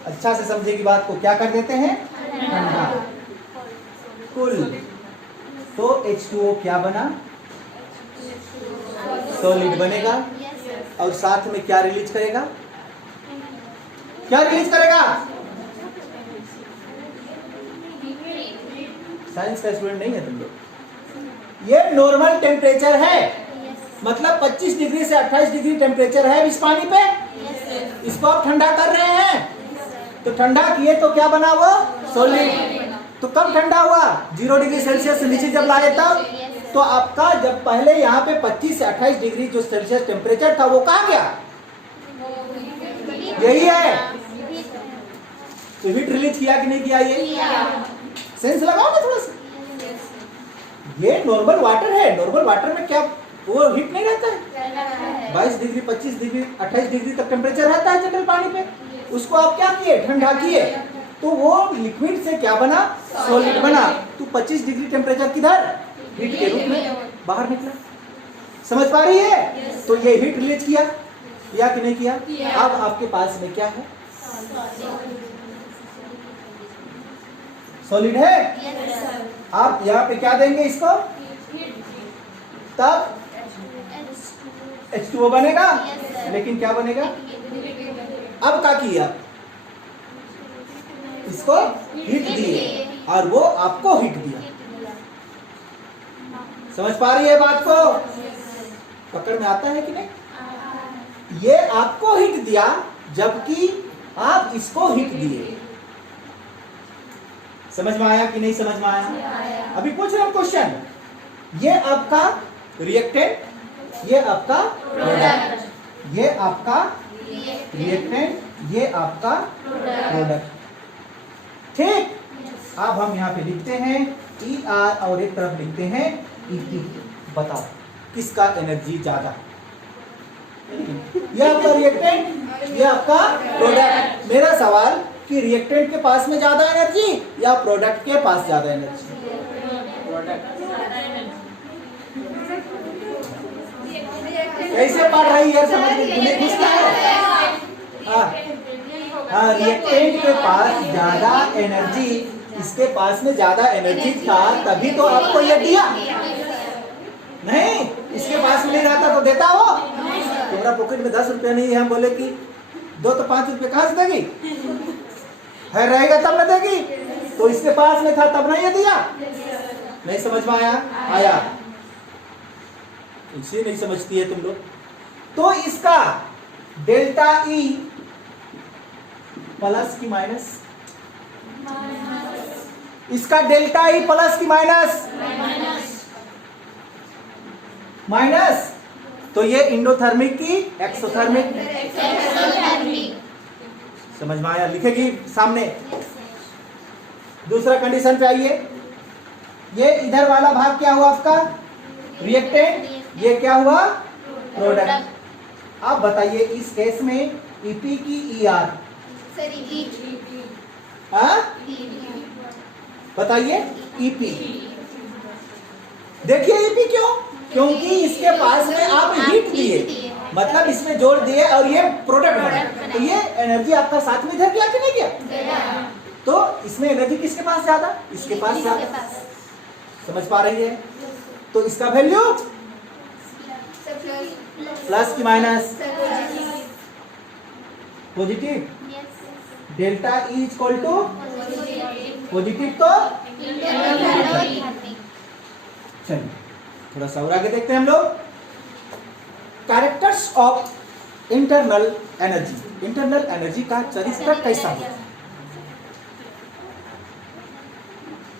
अच्छा से समझेगी बात को, क्या कर देते हैं, ठंडा, कूल, तो H2O क्या बना, सॉलिड बनेगा। और साथ में क्या रिलीज करेगा, क्या रिलीज करेगा? साइंस का स्टूडेंट नहीं है तुम लोग। ये नॉर्मल टेम्परेचर है, मतलब 25 डिग्री से 28 डिग्री टेम्परेचर है इस पानी पे। इसको आप ठंडा कर रहे हैं, तो ठंडा किए तो क्या बना, वो सॉलिड। तो कब ठंडा हुआ, 0 डिग्री सेल्सियस से नीचे जब लाए तब। तो आपका जब पहले यहाँ पे 25 से 28 डिग्री जो सेल्सियस टेम्परेचर था वो कहाँ गया, यही है। तो हीट रिलीज किया कि नहीं किया, ये सेंस लगाओ ना थोड़ा सा। ये नॉर्मल वाटर है, नॉर्मल वाटर में क्या वो हीट नहीं रहता है, 22 डिग्री 25 डिग्री 28 डिग्री तक टेम्परेचर रहता है जनरल पानी पे। उसको आप क्या किए, ठंडा किए, तो वो लिक्विड से क्या बना, सॉलिड बना। तो 25 डिग्री टेम्परेचर किधर, हीट के रूप में बाहर निकला। समझ पा रही है? तो ये हीट रिलीज किया कि नहीं किया? अब आपके पास में क्या है, सॉलिड है। आप यहाँ पे क्या देंगे इसको, तब H2O बनेगा, लेकिन क्या बनेगा, अब क्या किया, इसको हिट दिए और वो आपको हिट दिया। समझ पा रही है बात को? पकड़ में आता है कि नहीं? ये आपको हिट दिया जबकि आप इसको हिट दिए। समझ में आया कि नहीं समझ में आया? अभी पूछ रहा हूं क्वेश्चन, ये आपका रिएक्टेंट, ये आपका प्रोडक्ट, ये आपका रिएक्टेंट, ये आपका प्रोडक्ट। ठीक, अब हम यहाँ पे लिखते हैं ER और एक तरफ लिखते हैं EP। बताओ किसका एनर्जी ज्यादा? ये आपका रिएक्टेंट, ये आपका प्रोडक्ट। मेरा सवाल कि रिएक्टेंट के पास में ज्यादा एनर्जी या प्रोडक्ट के पास ज्यादा एनर्जी? कैसे पढ़ रही है? समझ में तुम्हें घुसता है? हाँ, रिएक्टेंट के पास ज्यादा एनर्जी, इसके पास में ज्यादा एनर्जी था तभी तो आपको ये दिया। नहीं, इसके पास में नहीं रहता तो देता वो? तुम्हारा पॉकेट में 10 रुपया नहीं है, हम बोले कि 2 तो 5 रुपये कहाँ से देगी? है रहेगा तब न देगी। तो इसके पास में था तब नहीं ये दिया। नहीं समझ में आया? आया। इसे नहीं समझती है तुम लोग। तो इसका डेल्टा E प्लस की माइनस, इसका डेल्टा E प्लस की माइनस? माइनस। तो ये इंडोथर्मिक की एक्सोथर्मिक? समझ में आया? लिखेगी सामने। दूसरा कंडीशन पे आइए। ये इधर वाला भाग क्या हुआ आपका? रिएक्टेंट। ये क्या हुआ? प्रोडक्ट। आप बताइए इस केस में EP की ER? बताइए EP। देखिए EP क्यों? क्योंकि इसके पास में आप हीट दिए, मतलब इसमें जोड़ दिए और ये प्रोडक्ट बना, तो ये एनर्जी आपका साथ में इधर गया कि नहीं गया? तो इसमें एनर्जी किसके पास ज्यादा? इसके पास ज्यादा। समझ पा रही है? तो इसका वैल्यू प्लस की minus? Positive. Delta E equal to positive. तो चलिए थोड़ा सा और आगे देखते हैं हम लोग। Characters of internal energy. Internal energy का चरित्र कैसा होता है?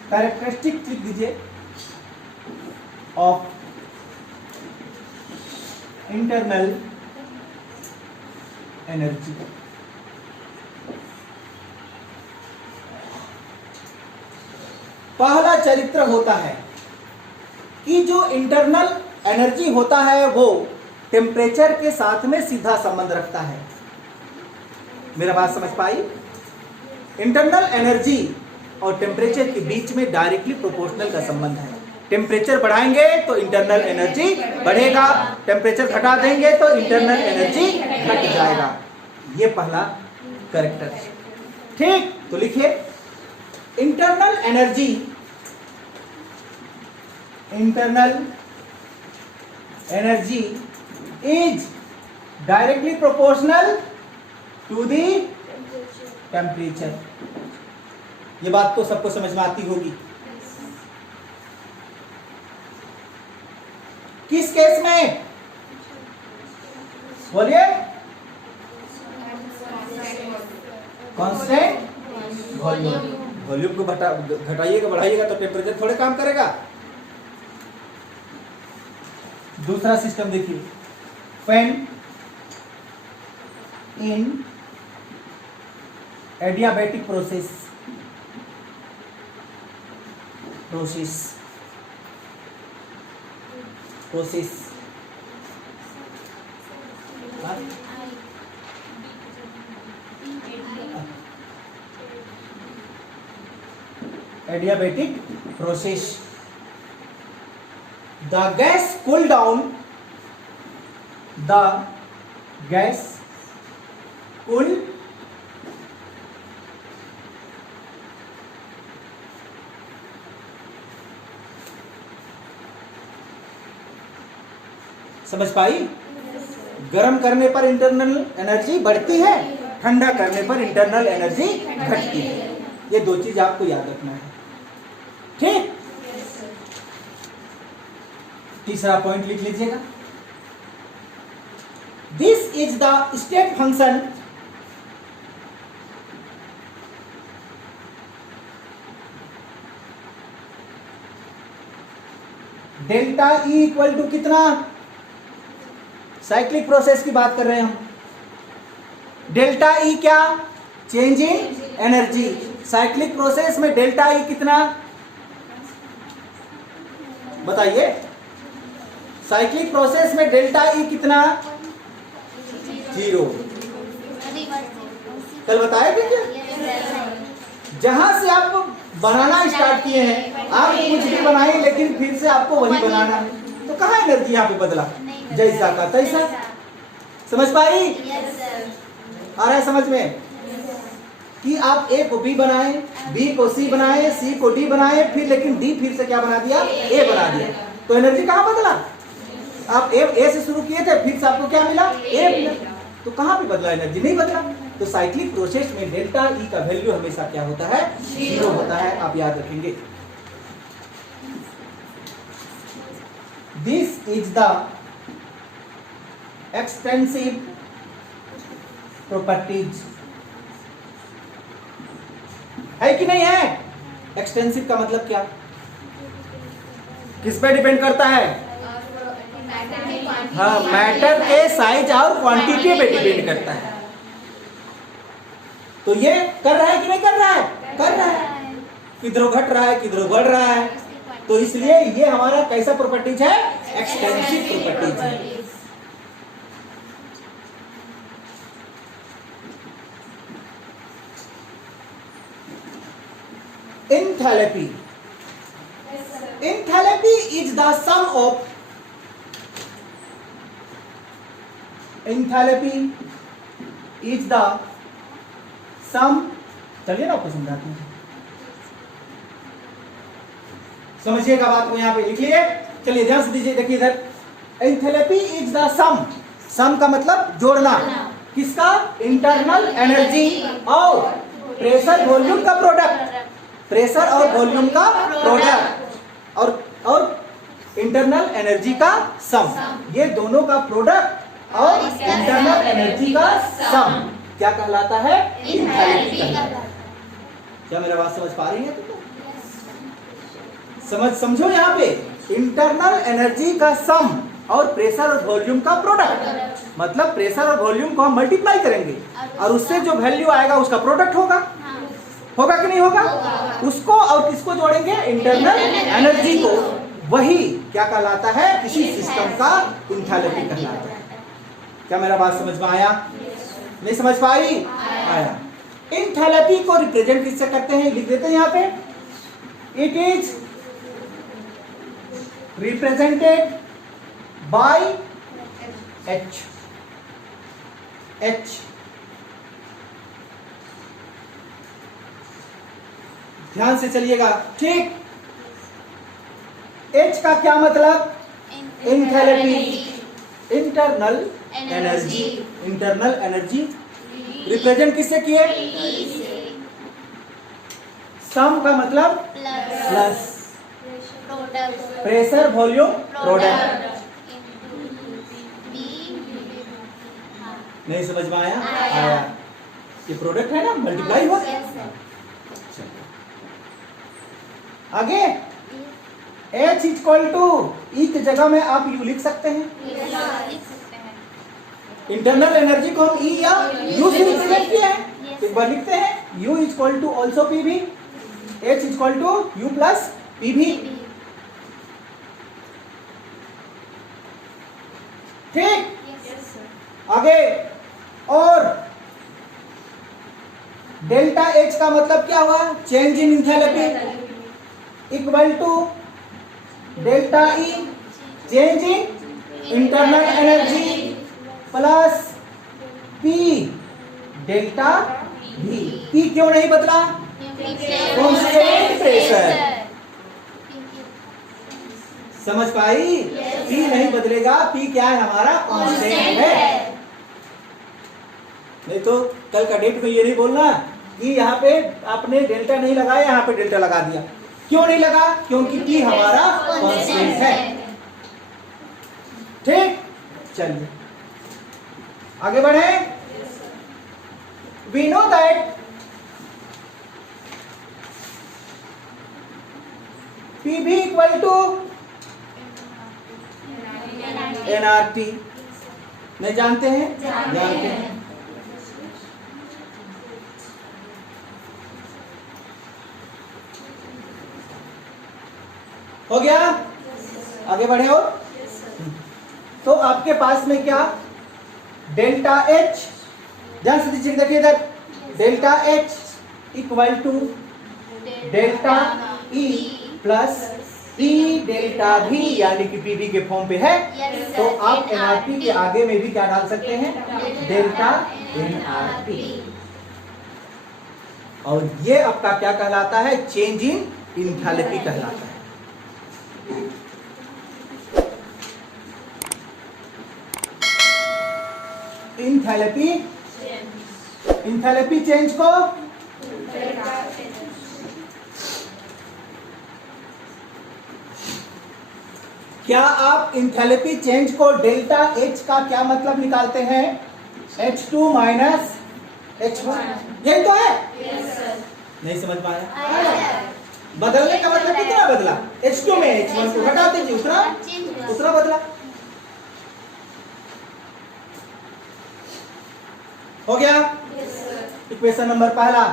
कैरेक्टरिस्टिक लिख दीजिए ऑफ इंटरनल एनर्जी। पहला चरित्र होता है कि जो इंटरनल एनर्जी होता है वो टेम्परेचर के साथ में सीधा संबंध रखता है। मेरा बात समझ पाई? इंटरनल एनर्जी और टेम्परेचर के बीच में डायरेक्टली प्रोपोर्शनल का संबंध है। टेम्परेचर बढ़ाएंगे तो इंटरनल एनर्जी बढ़ेगा, टेम्परेचर घटा देंगे तो इंटरनल एनर्जी घट जाएगा। ये पहला कैरेक्टर। ठीक, तो लिखिए internal energy, internal energy is directly proportional to the temperature. ये बात तो सबको समझ में आती होगी। किस केस में? बोलिए। Constant volume. वॉल्यूम को घटाइएगा बढ़ाइएगा तो टेम्परेचर थोड़े काम करेगा। दूसरा सिस्टम देखिए, fan in adiabatic process. Adiabatic process. The gas cool down. The gas cool समझ पाई? गर्म करने पर इंटरनल एनर्जी बढ़ती है, ठंडा करने पर इंटरनल एनर्जी घटती है। ये दो चीज आपको याद रखना है, ठीक। तीसरा पॉइंट लिख लीजिएगा, this is the state function delta E equal to कितना, साइक्लिक प्रोसेस की बात कर रहे हैं हम। डेल्टा ई क्या, change in energy. Cyclic process में डेल्टा ई कितना बताइए, साइक्लिक प्रोसेस में डेल्टा ई कितना, 0। कल बताया थे क्या? जहां से आप बनाना स्टार्ट किए हैं, आप कुछ भी बनाए लेकिन फिर से आपको वही बनाना है, तो कहाँ एनर्जी यहाँ पे बदला, जैसा का तैसा। समझ पाई? आ रहा है समझ में कि आप ए को बी बनाए, बी को सी बनाए, सी को डी बनाए, फिर लेकिन डी फिर से क्या बना दिया, ए बना दिया, तो एनर्जी कहाँ बदला? आप ए से शुरू किए थे, फिर से आपको क्या मिला, ए मिला, तो कहाँ पे बदला एनर्जी? नहीं बदला। तो साइक्लिक प्रोसेस में डेल्टा ई का वैल्यू हमेशा क्या होता है, 0 होता है, आप याद रखेंगे। This is the extensive properties, है कि नहीं है? एक्सटेंसिव का मतलब क्या, किस पे डिपेंड करता है? हाँ, मैटर के साइज और क्वांटिटी पे डिपेंड करता है। तो ये कर रहा है कि नहीं कर रहा है? कर रहा है, किधरों घट रहा है, किधरों बढ़ रहा है, तो इसलिए ये हमारा कैसा प्रॉपर्टीज है, एक्सटेंसिव प्रॉपर्टीज है। Enthalpy. Enthalpy is the sum of, enthalpy is the sum, चलिए ना आपको समझाते हैं, समझिएगा बात को, यहाँ पे लिखिए, चलिए ध्यान से दीजिए, देखिए इधर, एंथैल्पी इज द सम, सम का मतलब जोड़ना, किसका, इंटरनल एनर्जी और प्रेशर वॉल्यूम का प्रोडक्ट, प्रेशर और वॉल्यूम का प्रोडक्ट और इंटरनल एनर्जी का सम, ये दोनों का प्रोडक्ट और इंटरनल एनर्जी का सम क्या कहलाता है, एंथैल्पी कहलाता है। क्या मेरा बात समझ पा रही है? तो समझो यहाँ पे, इंटरनल एनर्जी का सम और प्रेशर और वॉल्यूम का प्रोडक्ट, मतलब प्रेशर और वॉल्यूम को हम मल्टीप्लाई करेंगे और उससे जो वैल्यू आएगा उसका प्रोडक्ट होगा, होगा कि नहीं होगा? उसको और किसको जोड़ेंगे, इंटरनल एनर्जी को, वही क्या कहलाता है, किसी सिस्टम का एंथैल्पी कहलाता है। क्या मेरा बात समझ में आया? नहीं समझ पाई? आया। एंथैल्पी को रिप्रेजेंट किससे करते हैं, लिख देते हैं यहाँ पे, it is represented by H, H, ध्यान से चलिएगा, ठीक। H का क्या मतलब, enthalpy, internal energy, internal energy represent किससे किए, सम का मतलब प्लस, प्रेशर वॉल्यूम प्रोडक्ट। नहीं समझ में आया? आया। ये प्रोडक्ट है ना, मल्टीप्लाई हो, आगे H इक्वल टू ई की जगह में आप U लिख सकते हैं, इंटरनल एनर्जी को हम E या U से रिप्रेजेंट किया है, एक बार लिखते हैं, U equal to also PV, H equal to U plus PV, ठीक। आगे, और डेल्टा H का मतलब क्या हुआ, change in enthalpy equal to delta E change in internal energy plus P delta V. P क्यों नहीं बदला, कांस्टेंट प्रेशर, समझ पाई? पी नहीं बदलेगा, पी क्या है हमारा, कांस्टेंट है। नहीं तो कल का डेट में ये नहीं बोलना E यहाँ पे आपने डेल्टा नहीं लगाया, यहाँ पे डेल्टा लगा दिया। क्यों नहीं लगा? क्योंकि T हमारा कांस्टेंट है। ठीक, चलिए आगे बढ़े। We know that PV equal to nRT। नहीं जानते हैं? जानते हैं। हो गया? आगे बढ़े हो? तो आपके पास में क्या डेल्टा H, ध्यान से दीजिए, देखिए इधर, delta H equal to delta E plus P delta V, यानी कि PV के फॉर्म पे है। तो आप nRT के आगे में भी क्या डाल सकते हैं? Delta nRT। और ये आपका क्या कहलाता है? चेंज इन इंथैल्पी कहलाता है। इंथैल्पी चेंज को क्या आप इंथैल्पी चेंज को डेल्टा H का क्या मतलब निकालते हैं? H2 माइनस H1, यही तो है। नहीं समझ पाया? बदलने का मतलब कितना बदला? H2 में H1 को हटा दीजिए, उतना बदला। हो गया? इक्वेशन नंबर पहला।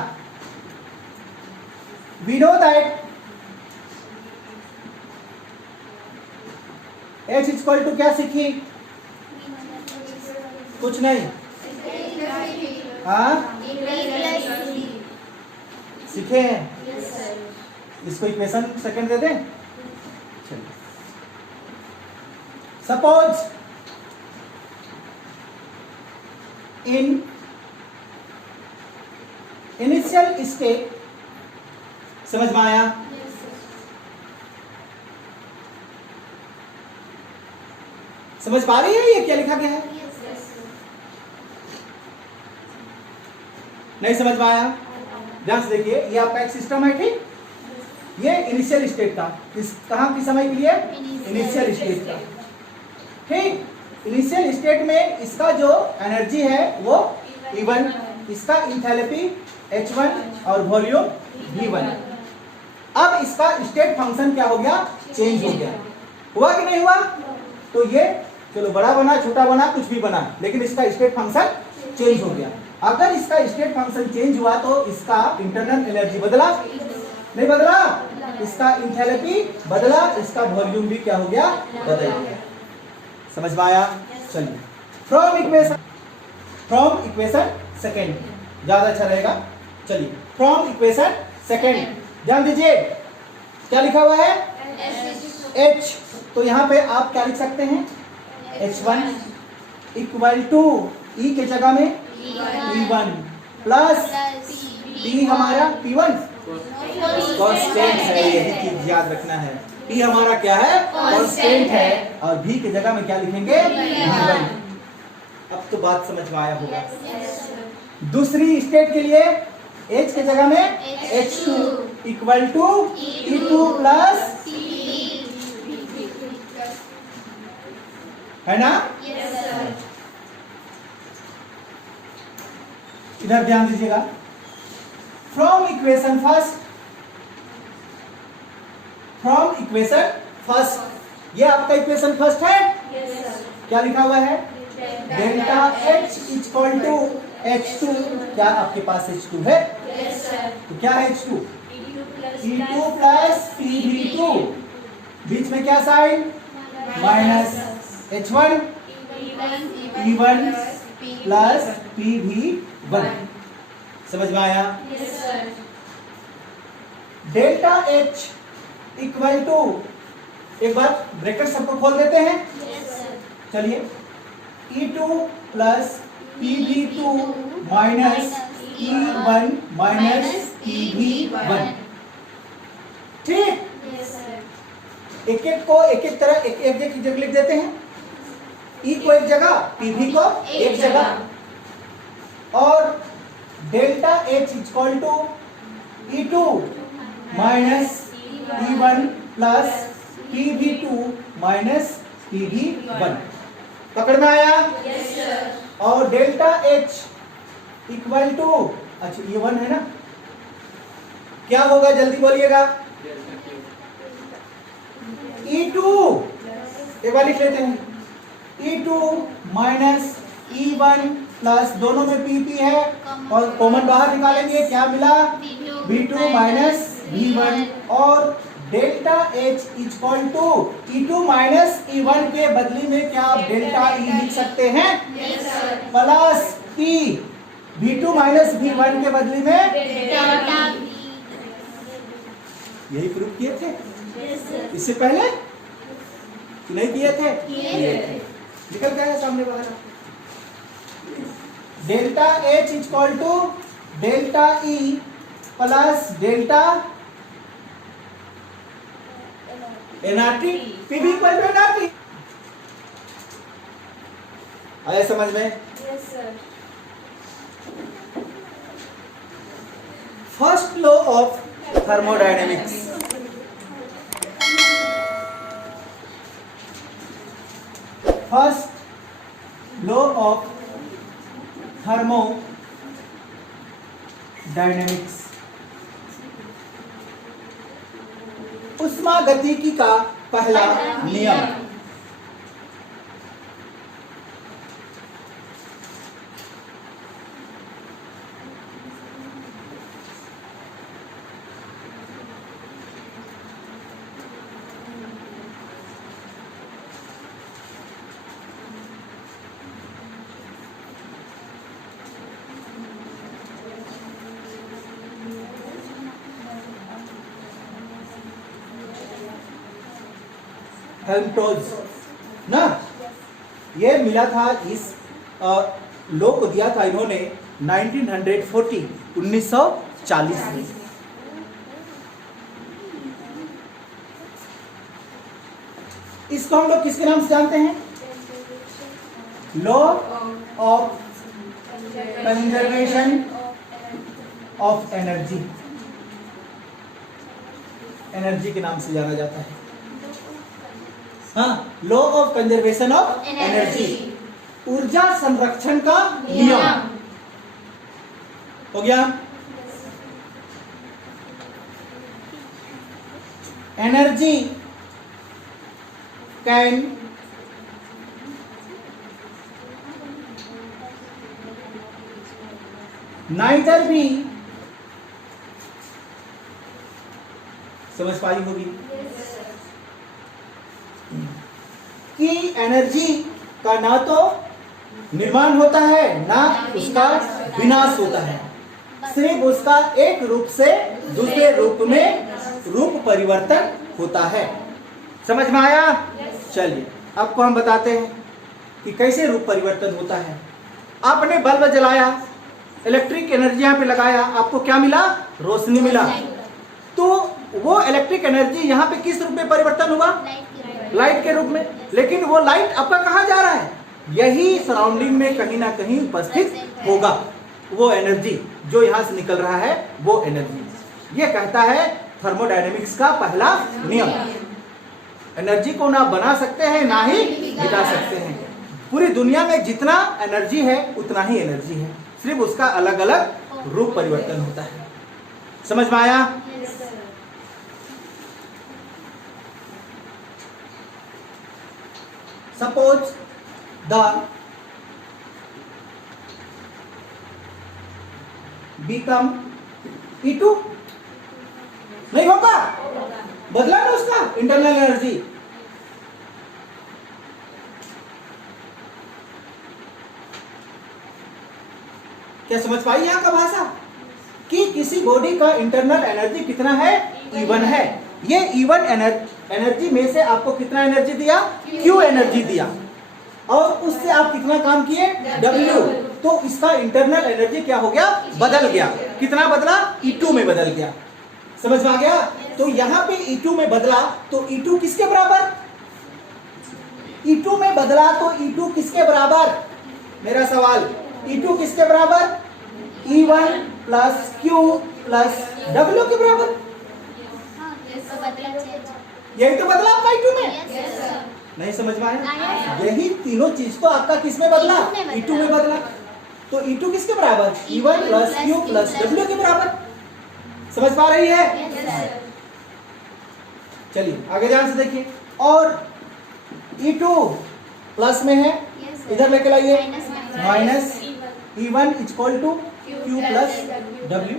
We know that H equal to क्या सीखी? कुछ नहीं। हाँ, सीखे हैं। इसको इक्वेशन सेकंड दे दें। चलिए, सपोज इन इनिशियल स्टेट, समझ में आया? समझ पा रही है ये क्या लिखा गया है? नहीं समझ में आया? ध्यान से देखिए, ये आपका एक सिस्टम है, ठीक? ये इनिशियल स्टेट का, कहां की समय के लिए? इनिशियल स्टेट का, ठीक? इनिशियल स्टेट में इसका जो एनर्जी है वो E1, इसका इंथैल्पी H1 और वॉल्यूम V1। अब इसका स्टेट फंक्शन क्या हो गया? चेंज हो गया। हुआ कि नहीं हुआ? तो ये चलो बड़ा बना, छोटा बना, कुछ भी बना, लेकिन इसका स्टेट फंक्शन चेंज हो गया। अगर इसका स्टेट फंक्शन चेंज हुआ तो इसका इंटरनल एनर्जी बदला? नहीं बदला। इसका इंथैल्पी बदला, इसका वॉल्यूम भी क्या हो गया? बदल गया। समझ में आया? चलिए, फ्रॉम इक्वेशन सेकेंड ज्यादा अच्छा रहेगा। चलिए, फ्रॉम इक्वेशन सेकेंड ध्यान दीजिए, क्या लिखा हुआ है? H। तो यहां पे आप क्या लिख सकते हैं? H1 इक्वल टू E के जगह में E1 प्लस P हमारा P1 कांस्टेंट है, यही चीज याद रखना है। P हमारा क्या है? कांस्टेंट है। और V के जगह में क्या लिखेंगे? V1। अब तो बात समझ में आया होगा। दूसरी स्टेट के लिए H के जगह में H2 equal to E2 plus, है ना? इधर ध्यान दीजिएगा। फ्रॉम इक्वेशन फर्स्ट, ये आपका इक्वेशन फर्स्ट है। क्या लिखा हुआ है? Delta H equal to H2। क्या आपके पास H2 है? तो क्या है H2? E2 प्लस PV2, बीच में क्या sign? Minus H1 E1 plus PV1। समझ में आया? डेल्टा H इक्वल टू, एक बार ब्रैकेट सबको खोल देते हैं। चलिए, E2 plus PV2 minus E1 minus PV1, ठीक? एक एक को एक एक तरह एक जगह लिख देते हैं। E को एक जगह, PV को एक जगह, और delta H equal to E2 minus E1 plus PV2 minus PV1। पकड़ में आया? Yes sir. और डेल्टा H इक्वल टू, अच्छा E1 है ना, क्या होगा जल्दी बोलिएगा? E2, एक बार लिख लेते हैं, E2 माइनस E1 प्लस, दोनों में PP है और कॉमन बाहर निकालेंगे, क्या मिला? V2 minus V1। और delta H equal to E2 minus E1 के बदले में क्या आप डेल्टा E लिख सकते हैं? Yes sir. Plus P, V2 minus V1 के बदले में डेल्टा यही प्रूफ किए थे यस सर। इससे पहले कि नहीं किए थे? किए थे। निकल गया है सामने बाहर। Delta H equal to delta E plus delta NRT, PV equal to NRT. आया समझ में? Yes sir. First law of thermodynamics. First law of thermodynamics, उष्मागतिकी का पहला नियम। हेल्मटोल्ज ना, ये मिला था, इस लॉ को दिया था इन्होंने 1940 में। इसको हम लोग किसके नाम से जानते हैं? Law of conservation of energy, energy के नाम से जाना जाता है। हाँ, law of conservation of energy, ऊर्जा संरक्षण का नियम। हो गया? एनर्जी कैन नाइदर बी, समझ पाई होगी कि एनर्जी का ना तो निर्माण होता है ना उसका विनाश होता है, सिर्फ उसका एक रूप से दूसरे रूप में रूप परिवर्तन होता है। समझ में आया? चलिए आपको हम बताते हैं कि कैसे रूप परिवर्तन होता है। आपने बल्ब जलाया, इलेक्ट्रिक एनर्जी यहाँ पे लगाया, आपको क्या मिला? रोशनी मिला। तो वो इलेक्ट्रिक एनर्जी यहाँ पे किस रूप में परिवर्तन हुआ? लाइट के रूप में। लेकिन वो लाइट आपका कहाँ जा रहा है? यही सराउंडिंग में कहीं ना कहीं उपस्थित होगा। वो एनर्जी जो यहाँ से निकल रहा है वो एनर्जी, ये कहता है थर्मोडायनेमिक्स का पहला नियम। एनर्जी को ना बना सकते हैं ना ही मिटा सकते हैं। पूरी दुनिया में जितना एनर्जी है उतना ही एनर्जी है, सिर्फ उसका अलग अलग रूप परिवर्तन होता है। समझ में आया? सपोज द बीकम E2, नहीं होगा? बदला ना उसका इंटरनल एनर्जी। क्या समझ पाई यहाँ का भाषा कि किसी बॉडी का इंटरनल एनर्जी कितना है? E1 है। ये E1 एनर्जी में से आपको कितना एनर्जी दिया? Q एनर्जी दिया, और उससे आप कितना काम किए? W। तो इसका इंटरनल एनर्जी क्या हो गया? बदल गया। कितना बदला? E2 में बदल गया। समझ में आ गया? तो यहाँ पे E2 में बदला तो E2 किसके बराबर? E2 में बदला तो E2 किसके बराबर? मेरा सवाल, E2 किसके बराबर? E1 plus Q plus W के बराबर। यही तो बदला आपका E2 में। नहीं समझ में आया? यही तीनों चीज तो आपका किस में बदला? E2 में बदला। तो E2 किसके बराबर? E1 plus Q plus W के बराबर। समझ पा रही है? चलिए आगे ध्यान से देखिए। और E2 प्लस में है, इधर लेके लाइए, minus E1 equal to Q plus W।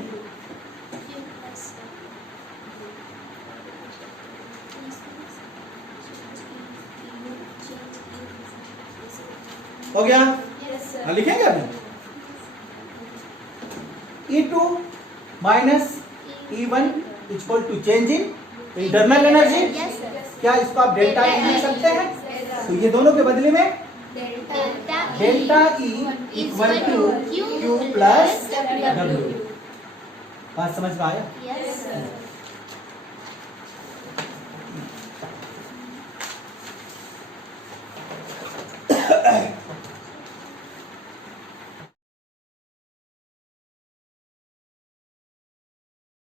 हो गया? हाँ, लिखेंगे अभी। E2 minus E1 equal to change in internal energy. क्या इसको आप डेल्टा E लिख सकते हैं? तो ये दोनों के बदले में delta E equal to Q plus W। बात समझ में आया?